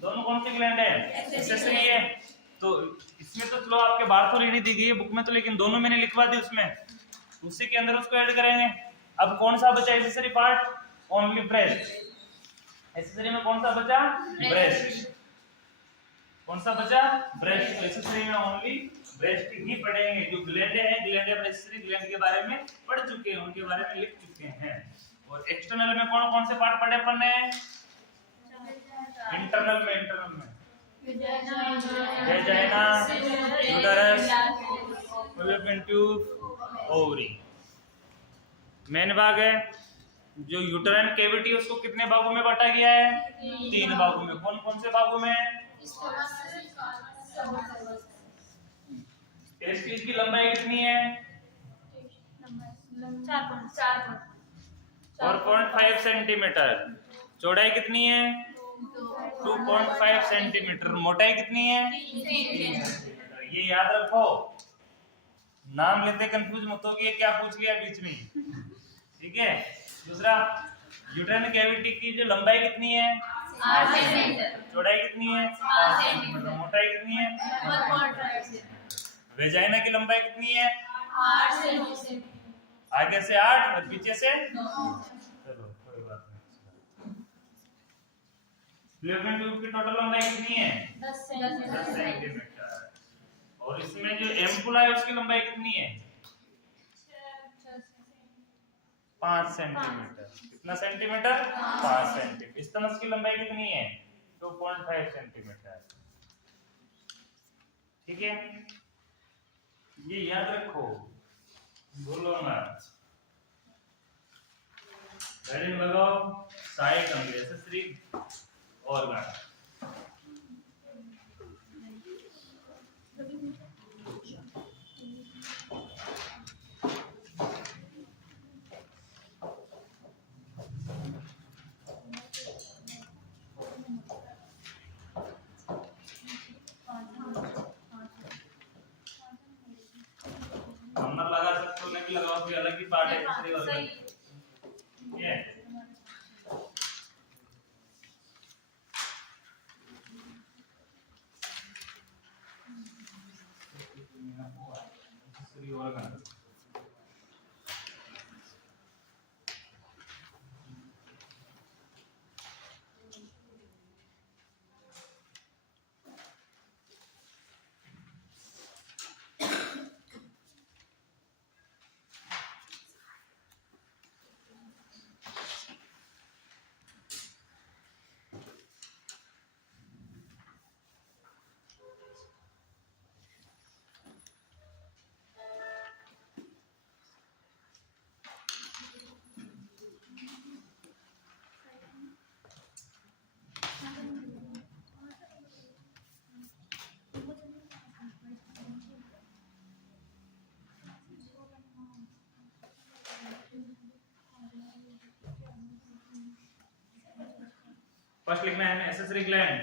दोनों कौन सी ग्लैंड है? एसेसरी है। तो इसमें तो चलो आपके बारसोलिन ही दी गई है बुक में तो, लेकिन दोनों मैंने लिखवा दी उसमें, उसी के अंदर उसको ऐड करेंगे। अब कौन सा बचा accessory part? Only breast. Accessory में कौन सा बचा? ब्रेस्ट। कौन सा बचा? ब्रेस्ट। तो एसेसरी में ओनली ब्रेस्ट ही पढ़ेंगे। जो ग्लैंड है, ग्लैंड और एसेसरी ग्लैंड के बारे में पढ़ चुके हैं, उनके बारे में लिख चुके हैं। और एक्सटर्नल में कौन कौन से पार्ट पढ़े अपन ने? इंटरनल में vagina, uterus, fallopian tube, ovary. Main भाग है जो यूटराइन कैविटी, उसको कितने भागों में बांटा गया है? 3 भागों में। कौन कौन से भागों में? टेस्टिस की लंबाई कितनी है? 4.5 सेंटीमीटर। चौड़ाई कितनी है? 2.5 सेंटीमीटर। मोटाई कितनी है? 3 सेंटीमीटर। ये याद रखो, नाम लेते कंफ्यूज मत हो कि ये क्या पूछ लिया बीच में। ठीक है। दूसरा, यूट्राइन कैविटी की जो लंबाई कितनी है? 8 सेंटीमीटर। चौड़ाई कितनी है? 5 सेंटीमीटर। मोटाई कितनी है? 1.5। वेजाइना की लंबाई कितनी है? 8 सेंटीमीटर। आगे से 8 और पीछे से 9। चलो कोई बात नहीं। फैलोपियन ट्यूब की टोटल लंबाई कितनी है? 10 सेंटीमीटर। और इसमें जो एम्पुला है उसकी लंबाई कितनी है? 5 सेंटीमीटर। कितना सेंटीमीटर? 5 सेंटीमीटर। स्तनस की लंबाई कितनी है? 2.5 सेंटीमीटर। ठीक है, ये याद रखो, भूलो मत। हेडिंग लगाओ, साइट एसेसरी ऑर्गन। नंबर लगा सकते हो, नहीं लगाओ कोई अलग ही पार्ट है एसेसरी ऑर्गन। ये एसेसरी ऑर्गन। फर्स्ट लिखना है एसेसरी ग्लैंड।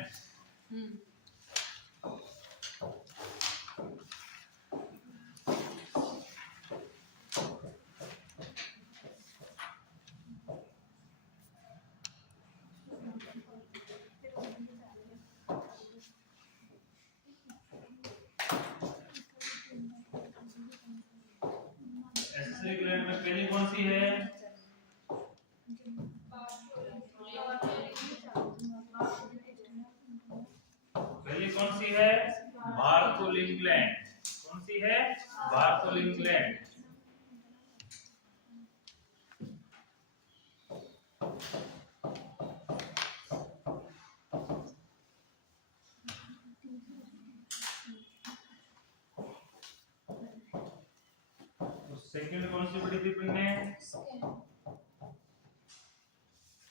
एसेसरी ग्लैंड में पहली कौन सी है? पहली कौन सी है? बारथोलिन ग्लैंड। कौन सी है? बारथोलिन ग्लैंड। सेकंड कौन सी पढ़ी थी तुमने?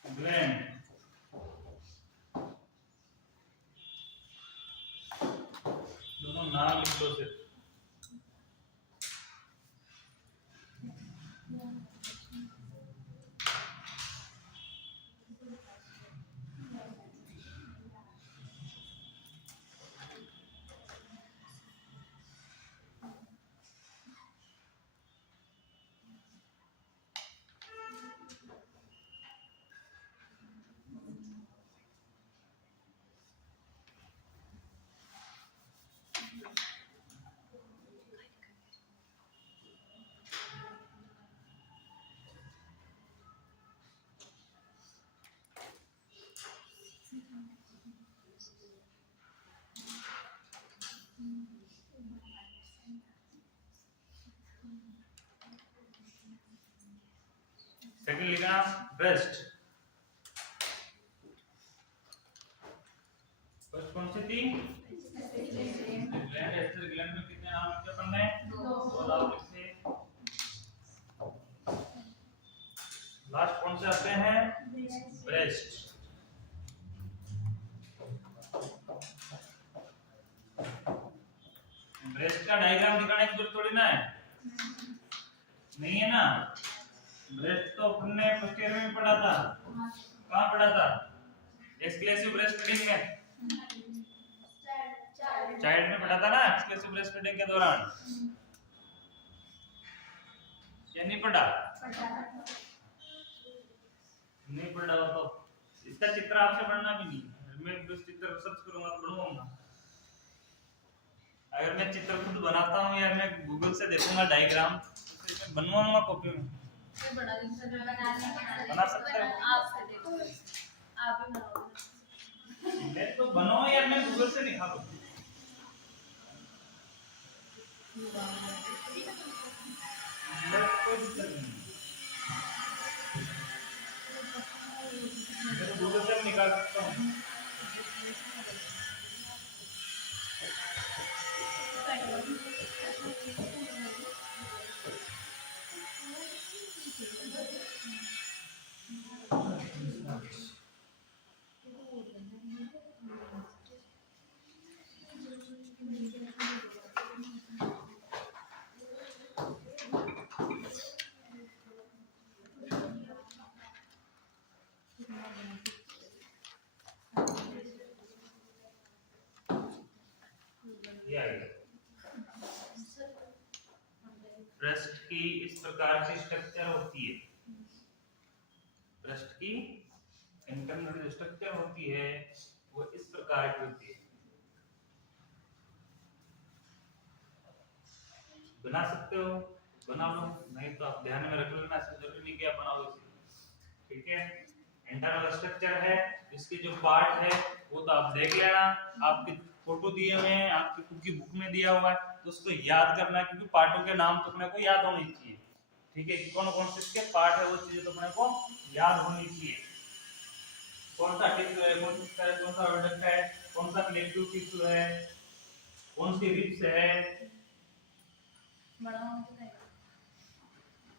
ग्लैंड। दोनों नाम लिख लो सिर्फ। सेकंड लिखना ब्रेस्ट। फर्स्ट कौन सी थी? ग्लैंड। एस्टर ग्लैंड में कितने नाम लिखे अपन ने? दो नाम लिखे। लास्ट कौन से आते हैं? ब्रेस्ट। ब्रेस्ट का डायग्राम दिखाने की जरूरत थोड़ी ना है, नहीं है ना। ब्रेस्ट तो अपन ने फर्स्ट ईयर में पढ़ा था। कहाँ पढ़ा था? एक्सक्लूसिव ब्रेस्ट फीडिंग में, चाइल्ड में पढ़ा था ना, एक्सक्लूसिव ब्रेस्ट फीडिंग के दौरान। या नहीं पढ़ा? नहीं पढ़ा हो तो इसका चित्र आपसे बनना भी नहीं, मैं बस चित्र सर्च करूंगा तो बनवाऊंगा। अगर मैं चित्र खुद बनाता हूँ या मैं गूगल से देखूंगा डायग्राम, तो मैं बनवाऊंगा कॉपी में। बना सकते हो आप ही बनाओगे। मैं तो बनाऊं या मैं गूगल से निकालूं? कोई दिक्कत नहीं, मैं तो गूगल से निकाल सकता हूँ। ब्रेस्ट की इस प्रकार की स्ट्रक्चर होती है। ब्रेस्ट की इंटरनल जो स्ट्रक्चर होती है वो इस प्रकार की होती है। बना सकते हो, बना लो, नहीं तो आप ध्यान में रख लेना, ऐसा जरूरी नहीं कि आप बनाओ इसे। ठीक है, इंटरनल स्ट्रक्चर है, इसके जो पार्ट है वो तो आप देख लेना, आपके फोटो दिए हुए हैं, आपकी खुद की बुक में दिया हुआ है, तो उसको याद करना, क्योंकि पार्टों के नाम तो अपने को याद होने चाहिए। ठीक है, कि कौन कौन से इसके पार्ट है वो चीजें तो अपने को याद होनी चाहिए। कौन सा टिश्यू है, कौन सा प्रोडक्ट है, कौन सा कनेक्टिव टिश्यू है, कौन सी रिब्स है,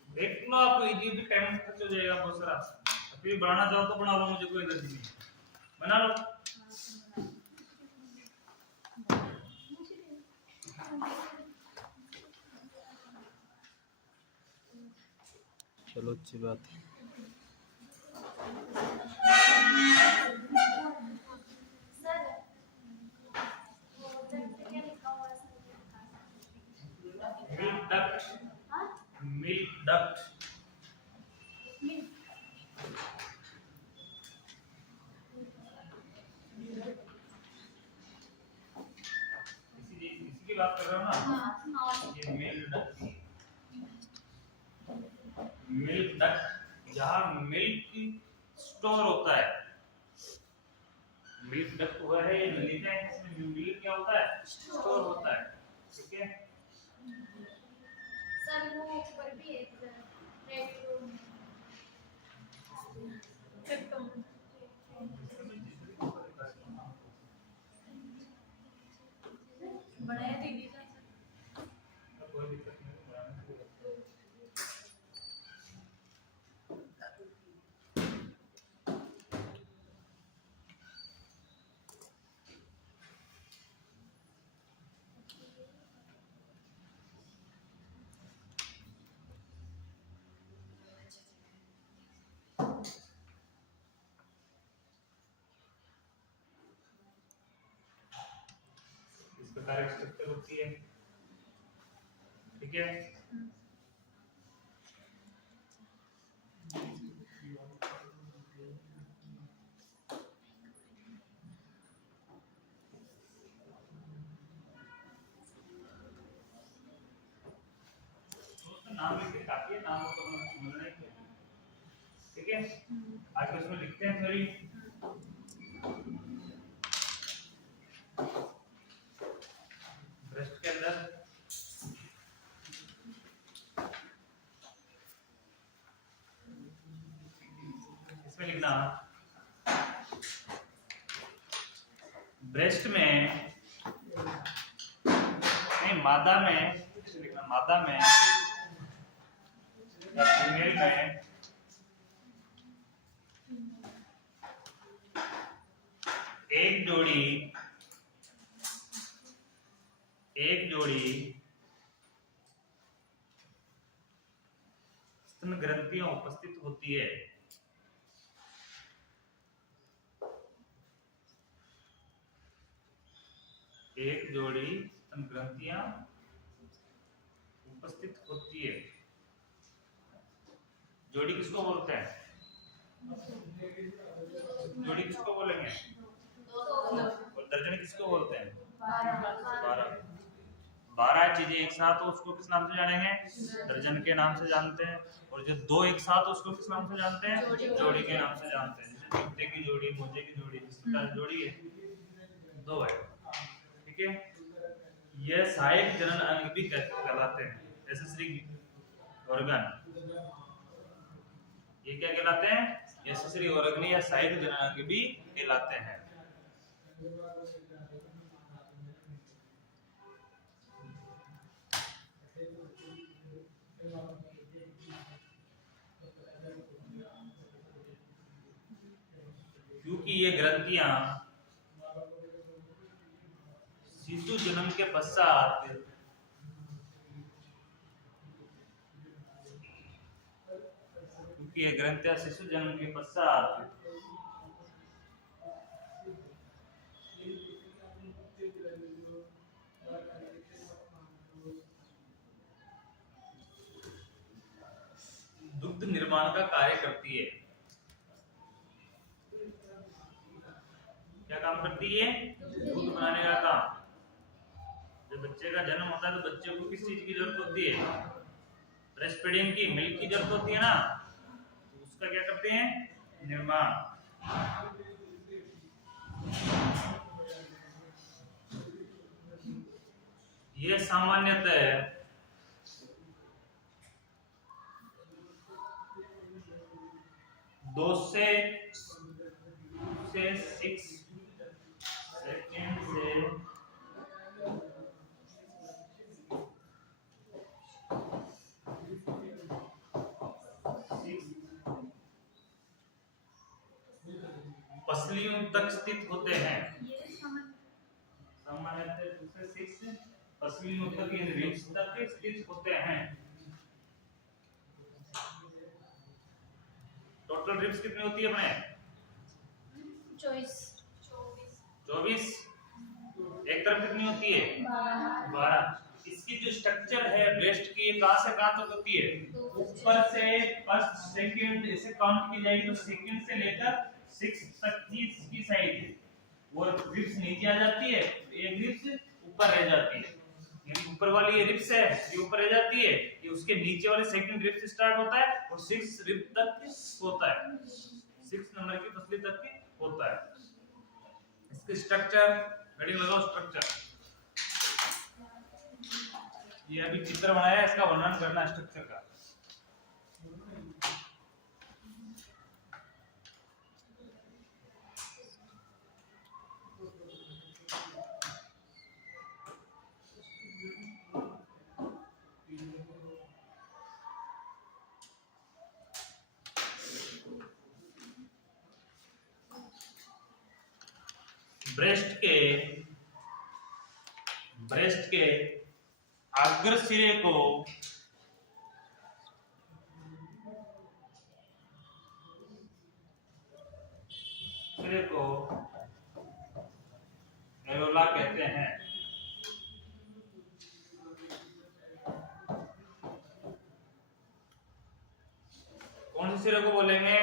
देख लो। आपको इजी भी टाइम खर्च हो जाएगा बहुत सारा। अभी बनाना चाहो तो बना लो, मुझे कोई एलर्जी नहीं, बना लो। चलो अच्छी बात है। मिल्क डक्ट, मिल्क डक्ट, इसी की बात कर रहे हो ना? ये मिल्क डक्ट, मिल्क डक्ट जहाँ मिल्क स्टोर होता है। मिल्क डक्ट हुआ है ये नलिका है, इसमें मिल्क क्या होता है? स्टोर होता है। ठीक है, सर वो ऊपर भी एक बनाया दीदी का। कोई दिक्कत नहीं है। इस प्रकार एक स्ट्रक्चर होती है। ठीक है, नाम लिख के काफी है, नाम को समझना है। ठीक है, आज उसमें लिखते हैं सॉरी। ब्रेस्ट के अंदर लिखना ब्रेस्ट में नहीं, मादा में ऐसे लिखना, मादा में या फीमेल में एक जोड़ी स्तन ग्रंथियां उपस्थित होती है। एक जोड़ी स्तन ग्रंथियां उपस्थित होती है। जोड़ी किसको बोलते हैं? जोड़ी किसको बोलेंगे? और दर्जन किसको बोलते हैं? 12 चीजें एक साथ हो उसको किस नाम से जानेंगे? दर्जन के नाम से जानते हैं। और जो दो एक साथ हो उसको किस नाम से जानते हैं? जोड़ी के नाम से जानते हैं। जैसे जूते की जोड़ी, मोजे की जोड़ी, इस प्रकार जोड़ी है, दो है। ठीक है, यह सहायक जनन अंग भी कहलाते हैं, एक्सेसरी ऑर्गन। ये क्या कहलाते हैं? एक्सेसरी ऑर्गन या सहायक जनन अंग भी कहलाते हैं। क्योंकि ये ग्रंथियां शिशु जन्म के पश्चात शिशु जन्म के पश्चात दुग्ध निर्माण का कार्य करती है। क्या काम करती है? दूध बनाने का काम। जब बच्चे का जन्म होता है तो बच्चे को किस चीज की जरूरत होती है? ब्रेस्ट फीडिंग की, मिल्क की जरूरत होती है ना, तो उसका क्या करते हैं? निर्माण। यह सामान्यतः दो से 6 सेकंड से 6 पसलियों तक स्थित होते हैं। सामान्यतः 2 से 6 पसलियों तक, इन रिब्स तक स्थित होते हैं। टोटल रिब्स कितनी होती है अपने? 24। एक तरफ कितनी होती है? 12। इसकी जो स्ट्रक्चर है ब्रेस्ट की, कहां से कहां तक होती है? ऊपर से फर्स्ट सेकंड ऐसे काउंट की जाएगी तो सेकंड से लेकर 6 तक की इसकी साइज है। वो रिब्स नीचे आ जाती है, एक रिब्स ऊपर रह जाती है। यानी ऊपर वाली ये रिब्स है, ये ऊपर रह जाती है, ये उसके नीचे वाले सेकंड रिब से स्टार्ट होता है और 6 रिब तक होता है, 6 नंबर की पसली तक की होता है। इसके स्ट्रक्चर, हेडिंग लगाओ स्ट्रक्चर। ये अभी चित्र बनाया है, इसका वर्णन करना स्ट्रक्चर का। ब्रेस्ट के अग्र सिरे को एरोला कहते हैं। कौन से सिरे को बोलेंगे?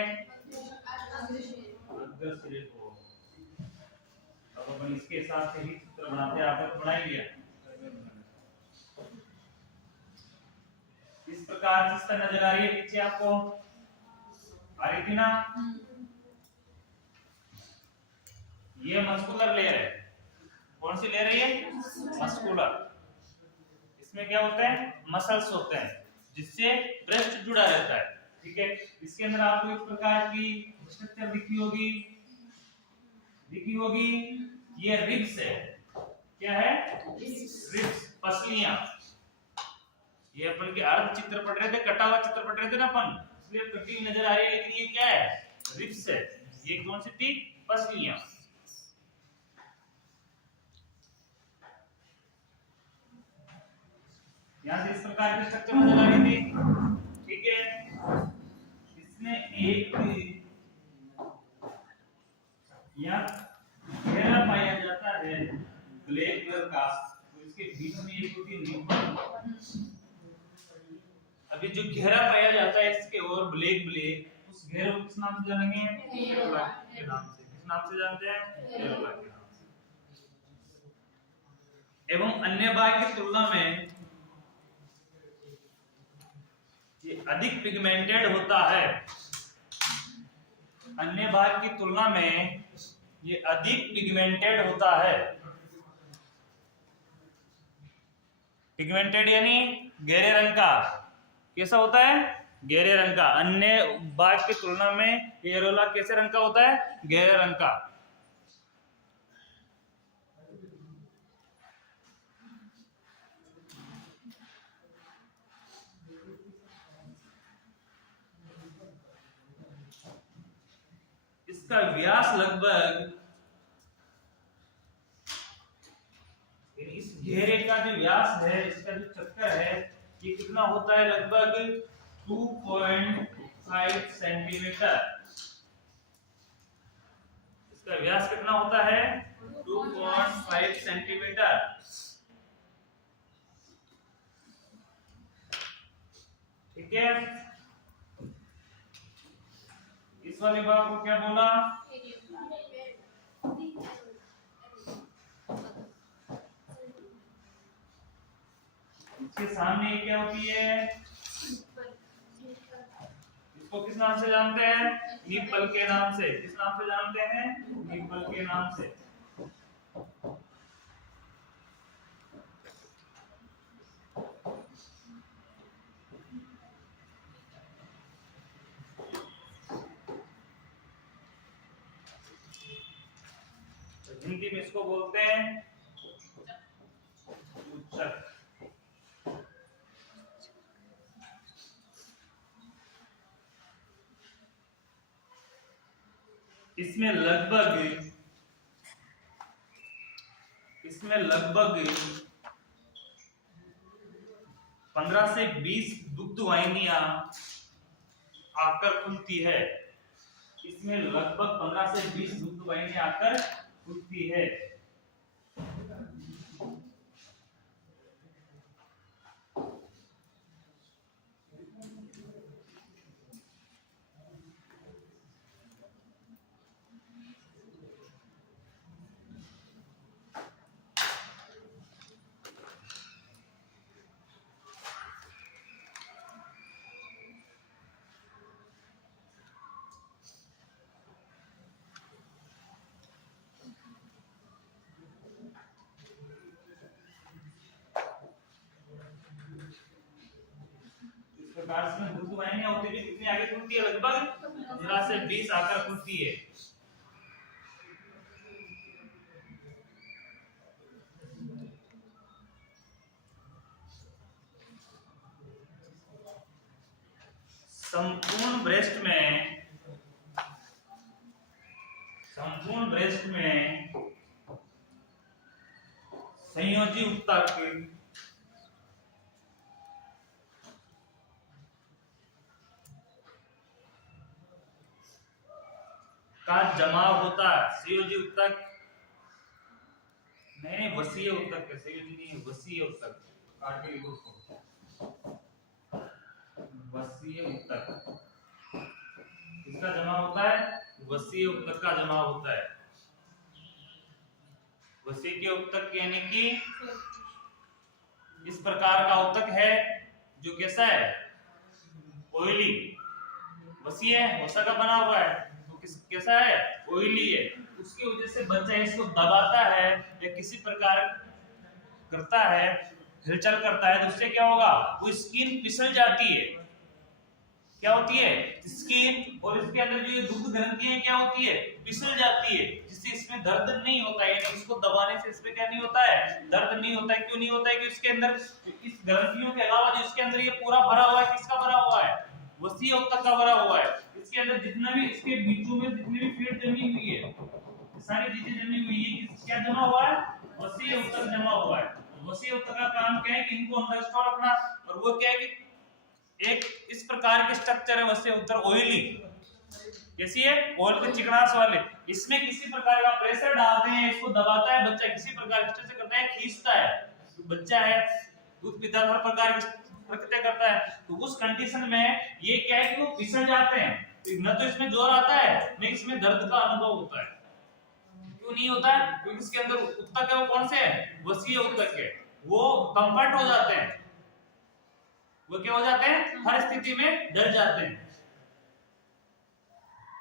अग्र सिरे को। अब अपन इसके हिसाब से ही चित्र बनाते हैं, आपने तो बना ही लिया। इस प्रकार जिसका नजर आ रही है पीछे आपको, आ रही थी ना? ये मस्कुलर लेयर है। कौन सी लेयर है ये? मस्कुलर। इसमें क्या होता है? मसल्स होते हैं जिससे ब्रेस्ट जुड़ा रहता है। ठीक है। इसके अंदर आपको इस प्रकार की स्ट्रक्चर दिखी होगी। ये रिब्स है। क्या है? रिब्स, पसलियां। ये अपन के अर्ध चित्र पढ़ रहे थे, कटा हुआ चित्र पढ़ रहे थे ना अपन, इसलिए कटी हुई नजर आ रही है, लेकिन ये क्या है? रिब्स है। ये कौन सी थी? पसलियां। यहां से इस प्रकार की स्ट्रक्चर नजर आ रही थी। ठीक है। इसमें एक या घेरा पाया जाता है ब्लैक कलर का, तो इसके बीच में एक होती है निपल। अभी जो घेरा पाया जाता है इसके और ब्लैक, उस घेरे को किस नाम से जानेंगे? एरोला के नाम से। किस नाम से जानते हैं? एरोला के नाम से। एवं अन्य भाग की तुलना में ये अधिक पिगमेंटेड होता है। अन्य भाग की तुलना में ये अधिक पिगमेंटेड होता है। पिगमेंटेड यानी गहरे रंग का। कैसा होता है? गहरे रंग का। अन्य भाग की तुलना में एरोला कैसे रंग का होता है? गहरे रंग का। इसका व्यास लगभग, इस घेरे का जो व्यास है, इसका जो चक्कर है, ये कितना होता है? लगभग 2.5 सेंटीमीटर। इसका व्यास कितना होता है? 2.5 सेंटीमीटर। ठीक है। इस वाले भाग को क्या बोला? इसके सामने ये क्या होती है? इसको किस नाम से जानते हैं? निप्पल के नाम से। किस नाम से जानते हैं? निप्पल के नाम से। हिंदी में इसको बोलते हैं उच्चक। इसमें लगभग 15 से 20 दुग्ध वाहिनियां आकर खुलती है। इसमें लगभग 15 से 20 दुग्ध वाहिनियां आकर खुलती है। प्रकार से दुग्ध वाहिनियां होती है, कितनी आगे खुलती है? लगभग 15 से 20 आकर खुलती है। संपूर्ण ब्रेस्ट में संयोजी ऊतक का जमाव होता है। संयोजी ऊतक नहीं, वसीय ऊतक है। संयोजी नहीं है, वसीय ऊतक। काट के लिखो उसको। वसीय ऊतक किसका जमाव होता है? वसीय ऊतक का जमाव होता है। वसीय ऊतक यानी कि इस प्रकार का ऊतक है जो कैसा है? ऑयली। वसीय वसा का बना हुआ है, तो कैसा है? ऑयली है। उसकी वजह से बच्चा इसको दबाता है या किसी प्रकार करता है, हिलचल करता है, तो उससे क्या होगा? वो स्किन फिसल जाती है। क्या होती है, स्किन, और इसके अंदर जो ये दुग्ध ग्रंथि है क्या होती है, फिसल जाती है, जिससे इसमें दर्द नहीं होता है, यानी इसको दबाने से इसमें क्या नहीं होता है, दर्द नहीं होता है। क्यों नहीं होता है कि इसके अंदर इस ग्रंथियों के अलावा जो इसके अंदर ये पूरा भरा हुआ है, किसका भरा हुआ है, वसीय ऊतक का भरा हुआ है। इसके अंदर जितना भी इसके बीचों में जितनी भी फीड जमी हुई है, सारी चीजें जमी हुई है, क्या जमा हुआ है, वसीय ऊतक जमा हुआ है। वसीय ऊतक का काम क्या है कि इनको अंदर स्टोर रखना, और वो क्या है कि एक इस प्रकार के स्ट्रक्चर है वैसे उत्तर ऑयली, कैसी है, ऑयल के चिकनास वाले। इसमें किसी प्रकार का प्रेशर डालते हैं, इसको दबाता है बच्चा, किसी प्रकार की स्ट्रक्चर करता है, खींचता है, बच्चा है दूध पीता है, हर प्रकार की प्रक्रिया करता है। तो उस कंडीशन में ये क्या है कि वो फिसल जाते हैं, न तो इसमें जोर आता है न इसमें दर्द का अनुभव होता है। क्यों नहीं होता है, क्योंकि इसके अंदर ऊतक है वो कौन से है, वसीय ऊतक है, वो कंफर्ट हो जाते हैं, वो क्या हो जाते हैं, हर स्थिति में डर जाते हैं।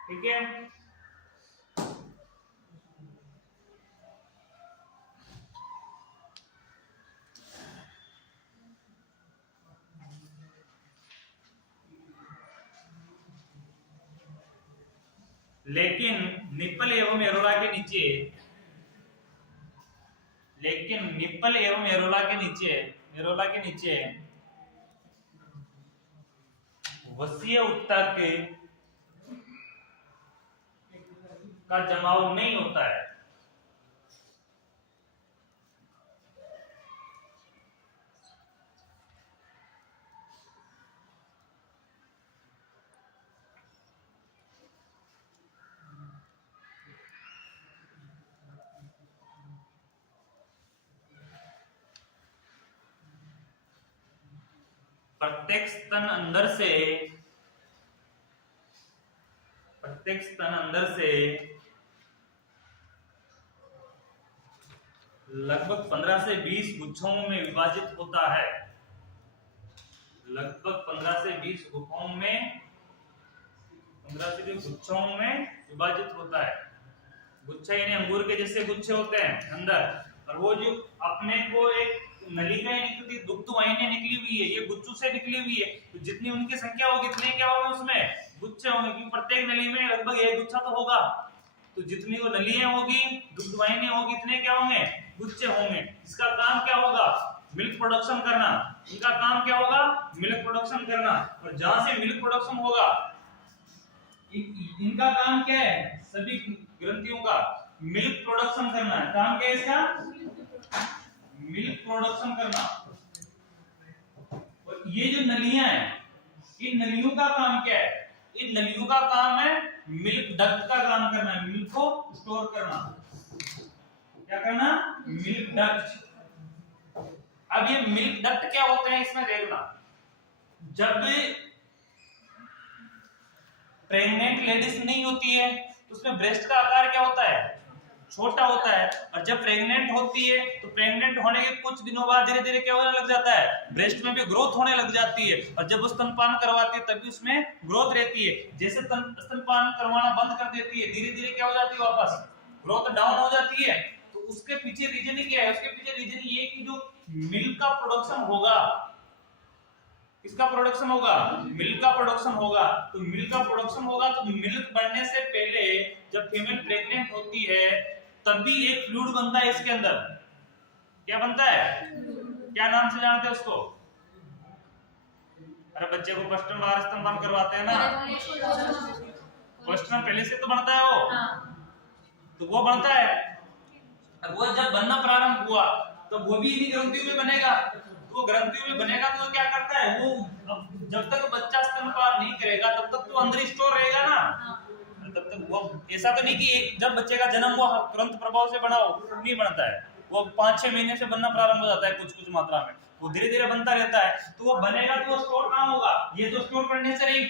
ठीक है, लेकिन निप्पल एवं एरोला के नीचे, लेकिन निप्पल एवं एरोला के नीचे वसीय ऊतक का जमाव नहीं होता है। प्रत्येक स्तन अंदर से लगभग 15 से 20 गुच्छों में विभाजित होता है, लगभग 15 से 20 गुच्छों में, 15 से 20 गुच्छों में विभाजित होता है। गुच्छा यानी अंगूर के जैसे गुच्छे होते हैं अंदर, और वो जो अपने को एक नलिकाएं निकलती, दुग्ध वाहिनियां निकली हुई है, ये गुच्छों से निकली हुई है, तो जितनी उनकी संख्या होगी कितने क्या होंगे उसमें गुच्छे होंगे, क्योंकि प्रत्येक नली में लगभग एक गुच्छा तो होगा, तो जितनी वो नलियां होगी, दुग्ध वाहिनियां होगी, इतने क्या होंगे, गुच्छे होंगे। इसका काम क्या होगा, मिल्क प्रोडक्शन करना, इनका काम क्या होगा, मिल्क प्रोडक्शन करना, और जहां से मिल्क प्रोडक्शन होगा इनका काम क्या है, सभी ग्रंथियों का मिल्क प्रोडक्शन करना है। काम क्या है इसका, मिल्क प्रोडक्शन करना। और ये जो नलियां हैं, इन नलियों का काम क्या है, इन नलियों का काम है मिल्क डक्ट का काम करना है, मिल्क को स्टोर करना। क्या करना, मिल्क डक्ट। अब ये मिल्क डक्ट क्या होते हैं इसमें देखना, जब प्रेग्नेंट लेडीज नहीं होती है तो उसमें ब्रेस्ट का आकार क्या होता है, छोटा होता है, और जब प्रेग्नेंट होती है तो प्रेग्नेंट होने के कुछ दिनों बाद धीरे धीरे क्या होने लग जाता है, ब्रेस्ट में भी ग्रोथ होने लग जाती है, और जब वो स्तनपान करवाती है तभी उसमें ग्रोथ रहती है। जैसे स्तनपान करवाना बंद कर देती है, धीरे धीरे क्या हो जाती है, वापस ग्रोथ डाउन हो जाती है। तो उसके पीछे रीजन क्या है, उसके पीछे रीजन ये कि जो मिल्क का प्रोडक्शन होगा, किसका प्रोडक्शन होगा, मिल्क का प्रोडक्शन होगा। तो मिल्क का प्रोडक्शन होगा तो मिल्क बनने से पहले जब फीमेल प्रेग्नेंट होती है तभी एक फ्लूइड बनता है इसके अंदर। क्या बनता है, क्या नाम से जानते हैं उसको, अरे बच्चे को क्वेश्चन बार स्तनपान करवाते हैं ना, क्वेश्चन पहले से तो बनता है वो, तो वो बनता है। और वो जब बनना प्रारंभ हुआ तो वो भी इन्हीं ग्रंथियों में बनेगा, तो वो ग्रंथियों में बनेगा तो क्या करता है, वो जब तक बच्चा स्तनपान नहीं करेगा तब तक तो अंदर स्टोर रहेगा ना, तब तक वो ऐसा तो नहीं कि जब बच्चे का जन्म हुआ तुरंत प्रभाव से बना, नहीं बनता है, वो 5-6 महीने से बनना प्रारंभ हो जाता है कुछ मात्रा में, वो धीरे धीरे बनता रहता है। तो वो बनेगा तो वो स्टोर कहाँ होगा, ये तो स्टोर करने से नहीं,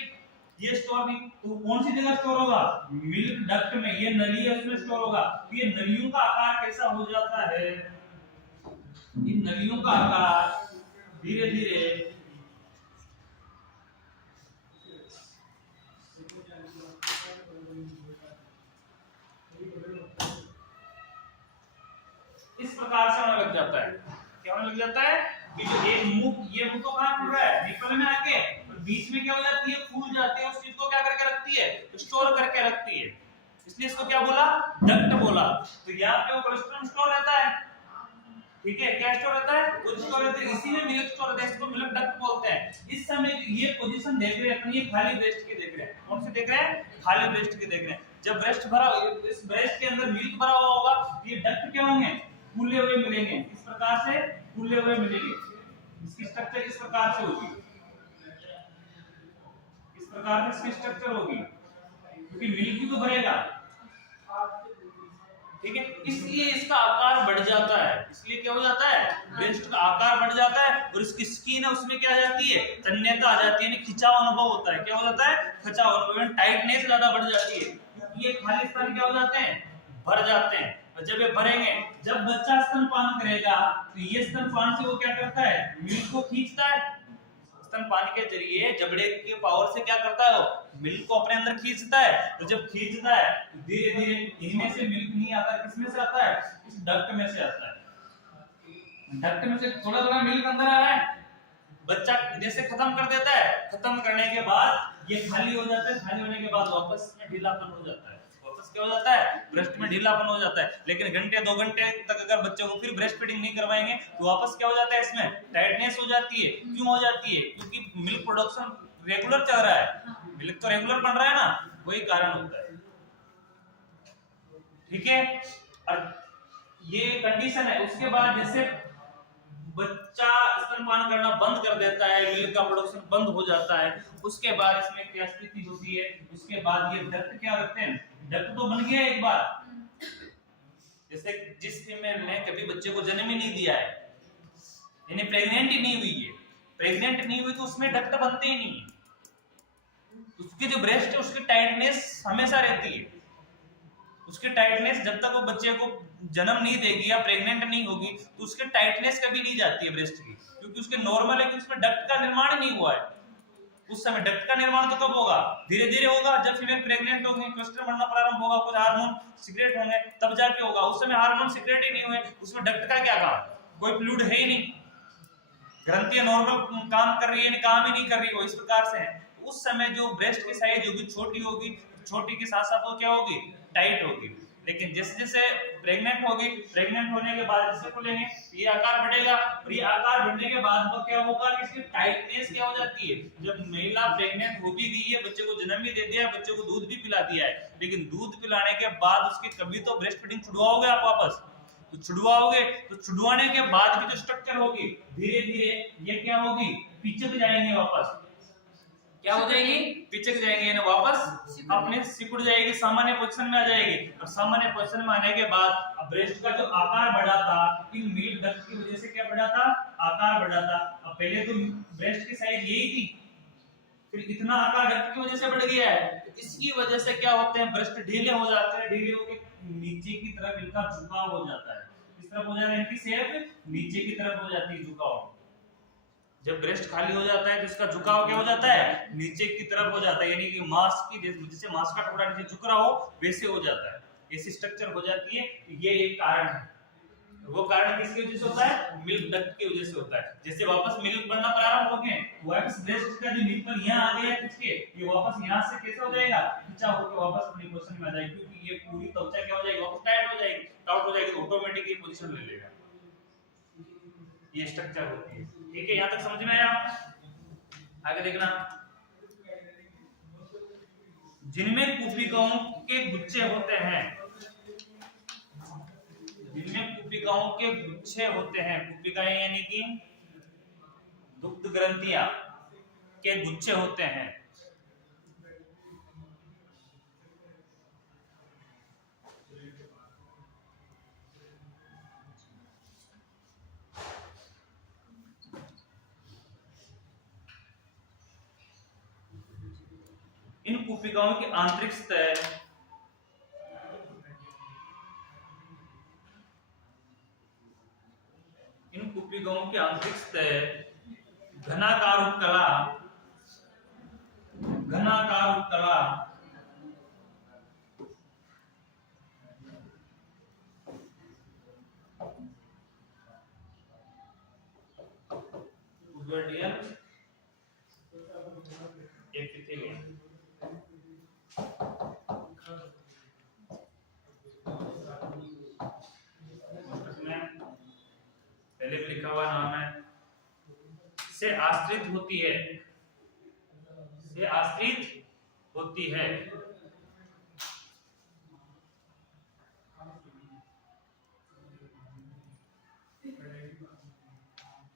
ये स्टोर नहीं, तो कौन सी जगह स्टोर होगा, मिल्क डक्ट में, ये नली है उसमें स्टोर होगा। तो ये नलियों का आकार कैसा हो जाता है, इन नलियों का आकार धीरे धीरे इस प्रकार से होने लग जाता है। क्या होने लग जाता है कि जो एक मुख, ये मुख तो कहां खुल रहा है, निपल में आके, और बीच में क्या हो जाती है, फूल जाती स्टोर करके रखती है, इसलिए इसको क्या बोला, डक्ट बोला। तो यहाँ पे वो कोलेस्ट्रॉल स्टोर रहता है, ठीक है, क्या स्टोर रहता है, वो स्टोर रहता है, इसी में मिल्क स्टोर रहता है, इसको मिल्क डक्ट बोलते हैं। इस समय ये पोजीशन देख रहे हैं अपनी, ये खाली ब्रेस्ट की देख रहे हैं, कौन सी देख रहे हैं, खाली ब्रेस्ट की देख रहे हैं। जब ब्रेस्ट भरा, इस ब्रेस्ट के अंदर मिल्क भरा हुआ होगा, ये डक्ट क्या होंगे, फूले हुए मिलेंगे, इस प्रकार से फूले हुए मिलेंगे, इसकी स्ट्रक्चर इस प्रकार से होगी, इस प्रकार से इसकी स्ट्रक्चर होगी, क्योंकि मिल्क ही तो भरेगा, ठीक है, इसलिए इसका आकार बढ़ जाता है, इसलिए क्या हो जाता है, ब्रेस्ट का आकार बढ़ जाता है, और इसकी स्किन है उसमें क्या आ जाती है, तन्यता आ जाती है, यानी खिंचाव अनुभव होता है, क्या हो जाता है, खिंचाव अनुभव, टाइटनेस ज्यादा बढ़ जाती है, क्योंकि ये खाली स्थान क्या हो जाते हैं, भर जाते हैं। और जब ये भरेंगे, जब बच्चा स्तनपान करेगा तो ये स्तनपान से वो क्या करता है, मिल्क को खींचता है, स्तनपान के जरिए जबड़े के पावर से क्या करता है, वो मिल्क को अपने अंदर खींचता है। तो जब खींचता है तो धीरे धीरे इनमें से मिल्क नहीं आता, किसमें से आता है, इस डक्ट में से आता है, डक्ट में से थोड़ा थोड़ा मिल्क अंदर आ रहा है, बच्चा जैसे खत्म कर देता है, खत्म करने के बाद ये खाली हो जाता है, खाली होने के बाद वापस में ढीलापन हो जाता है, वापस क्या हो जाता है, ब्रेस्ट में ढीलापन हो जाता है। लेकिन घंटे 2 घंटे तक अगर बच्चे को फिर ब्रेस्ट फीडिंग नहीं करवाएंगे तो वापस क्या हो जाता है, इसमें टाइटनेस हो जाती है। क्यों हो जाती है, क्योंकि मिल्क प्रोडक्शन रेगुलर चल रहा है, मिल्क तो रेगुलर बन रहा है ना, वही कारण होता है, ठीक है। और ये कंडीशन है, उसके बाद जैसे बच्चा स्तनपान करना बंद कर देता है, मिल्क का प्रोडक्शन बंद हो जाता है, उसके बाद इसमें क्या स्थिति होती है, उसके बाद ये डक्ट क्या रखते हैं, डक्ट तो बन गया एक बार, जैसे जिस फीमेल ने कभी बच्चे को जन्म ही नहीं दिया है, यानी प्रेग्नेंट ही नहीं हुई है, प्रेग्नेंट नहीं हुई तो उसमें डक्ट बनते ही नहीं, उसकी जो ब्रेस्ट है उसकी टाइटनेस हमेशा रहती है, उसकी टाइटनेस जब तक वो बच्चे को जन्म नहीं देगी या प्रेग्नेंट नहीं होगी तो उसकी टाइटनेस कभी नहीं जाती है ब्रेस्ट की, क्योंकि उसके नॉर्मल है कि उसमें डक्ट का निर्माण ही नहीं हुआ है। उस समय डक्ट का निर्माण तो कब होगा, धीरे धीरे होगा, जब फीमेल प्रेग्नेंट होगी, क्लस्टर बनना प्रारंभ होगा, कुछ हार्मोन सीक्रेट होंगे, तब जाके होगा। उस समय हार्मोन सीक्रेट ही नहीं हुए, उसमें डक्ट का क्या काम, कोई फ्लूइड है ही नहीं, ग्रंथियां नॉर्मल काम कर रही है, काम ही नहीं कर रही हो, इस प्रकार से है। उस समय जो ब्रेस्ट की साइज होगी छोटी होगी, छोटी के साथ साथ वो क्या होगी, टाइट होगी। लेकिन जैसे जैसे प्रेग्नेंट होगी, प्रेग्नेंट होने के बाद जैसे खुलेंगे ये आकार बढ़ेगा, और ये आकार बढ़ने के बाद वो क्या होगा कि इसकी टाइटनेस क्या हो जाती है। जब महिला प्रेग्नेंट हो भी गई है, बच्चे को जन्म भी दे दिया है, बच्चे को दूध भी पिला दिया है, लेकिन दूध पिलाने के बाद उसके कभी तो ब्रेस्ट फीडिंग छुड़वाओगे आप वापस, तो छुड़वाओगे, तो छुड़वाने के बाद की जो स्ट्रक्चर होगी धीरे धीरे ये क्या होगी, पिचक जाएंगे, वापस क्या हो जाएगी, पिचक जाएंगे, यानी वापस अपने सिकुड़ जाएगी, सामान्य पोजीशन में आ जाएगी। और सामान्य पोजीशन में आने के बाद अब ब्रेस्ट का जो आकार बढ़ा था, इन मिल्क डक्ट की वजह से क्या बढ़ा था, आकार बढ़ा था। अब पहले तो ब्रेस्ट की साइज यही थी, फिर इतना आकार डक्ट की वजह से बढ़ गया है, तो इसकी वजह से क्या होते हैं, ब्रेस्ट ढीले हो जाते हैं, ढीले होकर नीचे की तरफ इनका झुकाव हो जाता है, इस तरफ हो जाता है, इनकी शेप नीचे की तरफ हो जाती है, झुकाव। जब ब्रेस्ट खाली हो जाता है तो इसका झुकाव क्या हो जाता है, नीचे की तरफ हो जाता है, यानी कि मांस की जैसे मांस का टुकड़ा नीचे झुक रहा हो वैसे हो जाता है, ऐसी स्ट्रक्चर हो जाती है। ये एक कारण है। वो कारण किसकी वजह से होता है, मिल्क डक्ट की वजह से होता है। जैसे वापस मिल्क बनना प्रारंभ हो गए, वापस ब्रेस्ट का जो निप्पल यहाँ आ गया खींच के, ये वापस यहाँ से कैसे हो जाएगा, खींचा होकर वापस अपनी पोजीशन में आ जाएगी, क्योंकि ये पूरी त्वचा क्या हो जाएगी, वापस टाइट हो जाएगी, टाइट हो जाएगी, ऑटोमेटिकली पोजीशन ले लेगा। ये स्ट्रक्चर होती है, ठीक है, यहाँ तक समझ में आया। आगे देखना, जिनमें कुपिकाओं के गुच्छे होते हैं, जिनमें कुपिकाओं के गुच्छे होते हैं, कुपिकाएं यानी कि दुग्ध ग्रंथियां के गुच्छे होते हैं, इन कुपिकाओं की आंतरिक सतह घनाकार उपकला, घनाकार उपकला पहले भी लिखा हुआ नाम है, से आश्रित होती है, से आश्रित होती है।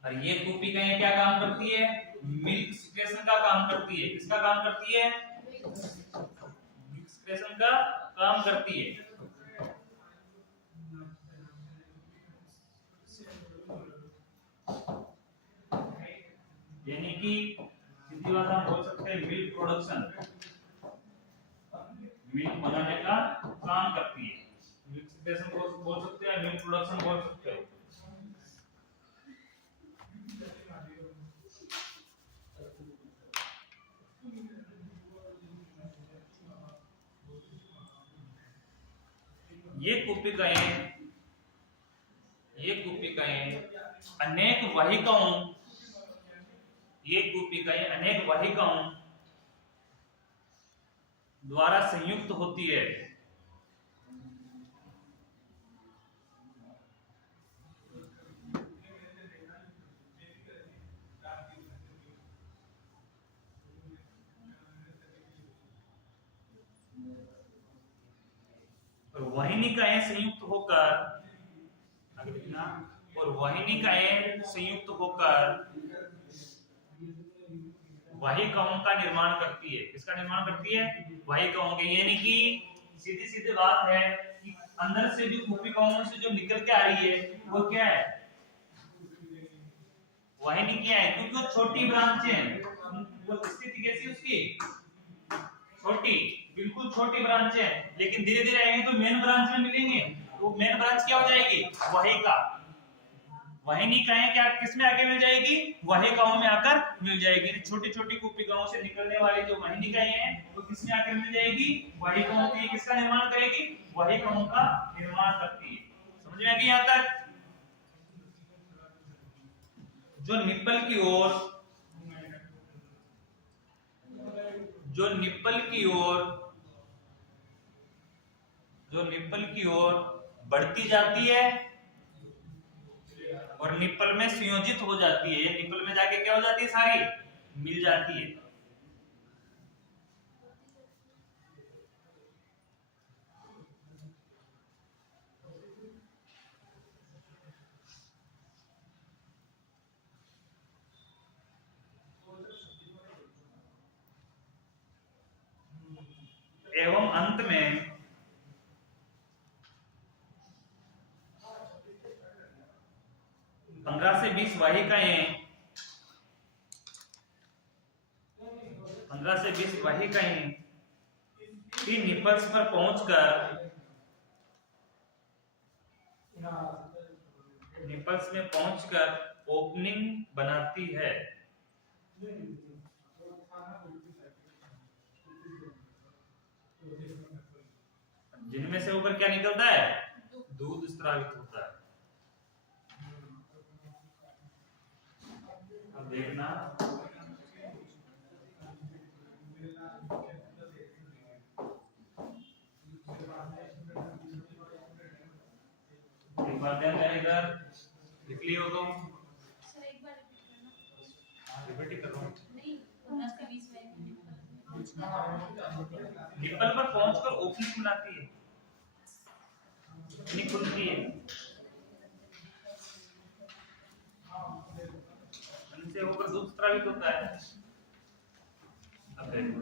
और ये कोशिकाएं क्या काम करती है? मिल्क सिक्रेशन का काम करती है। किसका काम करती है? मिल्क सिक्रेशन का काम करती है। यानी कि सीधी बात हम बोल सकते हैं मिल्क प्रोडक्शन, मिल्क बनाने का काम करती है। मिल्क सिक्रेशन को बोल सकते हैं, मिल्क प्रोडक्शन बोल सकते हैं। ये कोशिकाएं अनेक वाहिकाओं, ये कोशिकाएं अनेक वाहिकाओं द्वारा संयुक्त होती है। और वाहिनिकाएं संयुक्त होकर, आगे लिखना, और वाहिनिकाएं संयुक्त होकर वाहिकाओं का निर्माण करती है। किसका निर्माण करती है? वाहिकाओं के। यानी कि सीधी सीधी बात है कि अंदर से जो कोशिकाओं से जो निकल के आ रही है वो क्या है? वाहिनी क्या है? क्योंकि वो छोटी ब्रांच है। वो स्थिति कैसी उसकी? छोटी, बिल्कुल छोटी ब्रांच है, लेकिन धीरे धीरे आएंगे तो मेन ब्रांच में मिलेंगे। तो मेन ब्रांच क्या हो जाएगी? वाहिका। वाहिनिकाएं क्या किसमें आके मिल जाएगी? वाहिकाओं में आकर मिल जाएगी। छोटी छोटी कोशिकाओं से निकलने वाली जो वाहिनिकाएं हैं वो किसमें आकर मिल जाएगी? वाहिकाओं की। किसका निर्माण करेगी? वाहिकाओं का निर्माण करती है। समझ में आ गई यहां तक? जो निप्पल की ओर, जो निप्पल की ओर बढ़ती जाती है और निप्पल में संयोजित हो जाती है। ये निप्पल में जाके क्या हो जाती है? सारी मिल जाती है। एवं अंत में 15 से 20 वाहिकाएं, 15 से 20 वाहिकाएं इन निपल्स पर पहुंचकर ओपनिंग बनाती है। जिनमें से ऊपर क्या निकलता है? दूध स्रावित होता है। अब देखना, एक बार इधर लिख लियो तो सर एक बार रिपीट करना। रिपीट कर रहा हूं। नहीं 15 से 20 में निप्पल पर पहुंचकर ओपनिंग बनाती है, नहीं खुलती है। इनसे ऊपर दूध स्रावित होता है। अब देखो,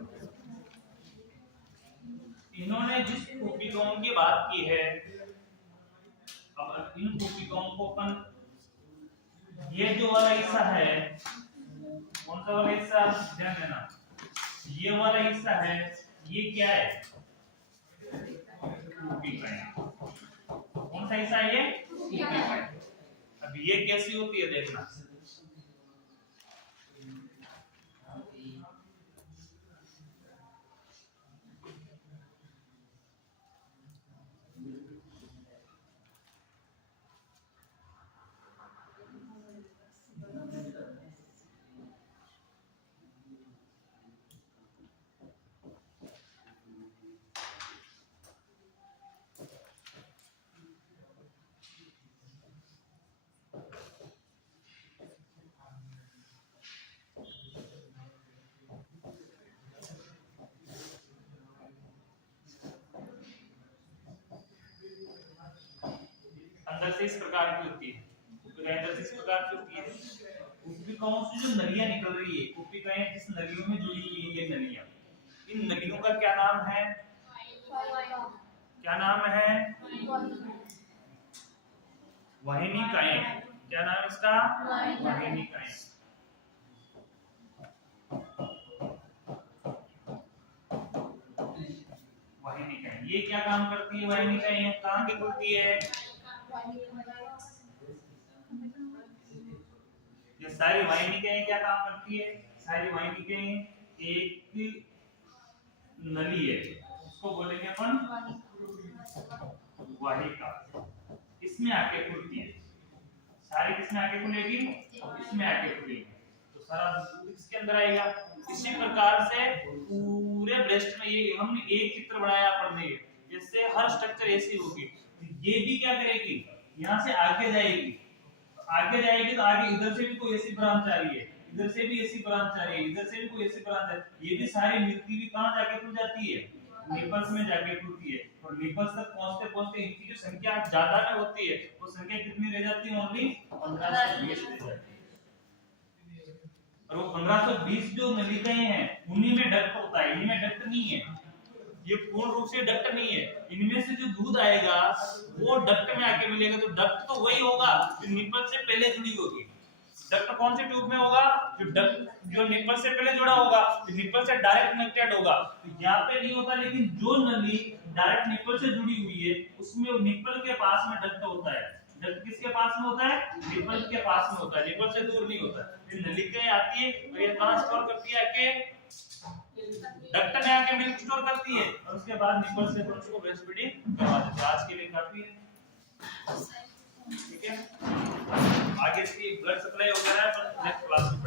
इन्होंने जिस कोशिकाओं की बात की है, अब इन कोशिकाओं को अपन, ये जो वाला हिस्सा है, कौन सा वाला हिस्सा? ध्यान देना, ये वाला हिस्सा है, ये क्या है? कोशिकाएं। कौन सा हिस्सा है ये? कोशिकाएं। अब ये कैसी होती है देखना, अंदर से इस प्रकार की होती है, कुप्पिकाएं अंदर से इस प्रकार की होती है। कुप्पिकाओं से जो नलियां निकल रही है, कुप्पिकाएं जिस नलियों में जुड़ी हुई है, ये नलियां, इन नलियों का क्या नाम है? क्या नाम है? वाहिनिकाएं। क्या नाम इसका? वाहिनिकाएं। वाहिनिकाएं ये क्या काम करती है? वाहिनिकाएं कहाँ की खुलती है? ये सारी वाहिनिकाएं क्या काम करती है? सारी वाहिनिकाएं एक नली है, उसको बोलेंगे अपन वाहिका। इसमें आके खुलती है, सारी किसमें आके खुलेगी? इसमें आके खुलेगी, तो सारा दूध इसके अंदर आएगा। इसी प्रकार से पूरे ब्रेस्ट में ये हमने एक चित्र बनाया पढ़ने के, जैसे हर स्ट्रक्चर ऐसी होगी। ये भी क्या करेगी? यहाँ से आगे जाएगी, आगे जाएगी तो आगे इधर से भी कोई ऐसी ब्रांच आ रही है, इधर से भी ऐसी ब्रांच आ रही है, इधर से भी कोई ऐसी ब्रांच आ रही है। ये भी सारी मिलती हुई कहाँ जाके खुल जाती है? निपल्स में जाके खुलती है। और निपल्स तक पहुंचते पहुंचते इनकी जो संख्या ज्यादा में होती है, वो संख्या कितनी रह जाती है? ओनली 1520 रह जाती है। और वो 1520 जो नलिकाएं हैं, उन्हीं में डक्ट होता है, इनमें डक्ट नहीं है। ये पूर्ण रूप से डक्ट नहीं है। इनमें से जो दूध आएगा वो डक्ट में आके मिलेगा, तो डक्ट तो वही होगा जो निपल से पहले जुड़ी होगी। डक्ट कौन से ट्यूब में होगा? जो निपल से पहले जुड़ा होगा, जो निपल से डायरेक्ट कनेक्टेड होगा। तो यहाँ पे नहीं होता, लेकिन जो नली डायरेक्ट निपल से जुड़ी हुई है उसमें निपल के पास में डक्ट होता है। डक्ट किसके पास में होता है? निपल के पास में होता है, निपल से दूर नहीं होता। ये नलिकाएं आती है और ये कहां स्टोर करती है? आके डक्ट में आके मिल्क स्टोर करती है, और उसके बाद निपल से बच्चों को ब्रेस्ट फीडिंग करवा देते हैं। आज के लिए काफी है, ठीक है। आगे इसकी ब्लड सप्लाई वगैरह नेक्स्ट क्लास में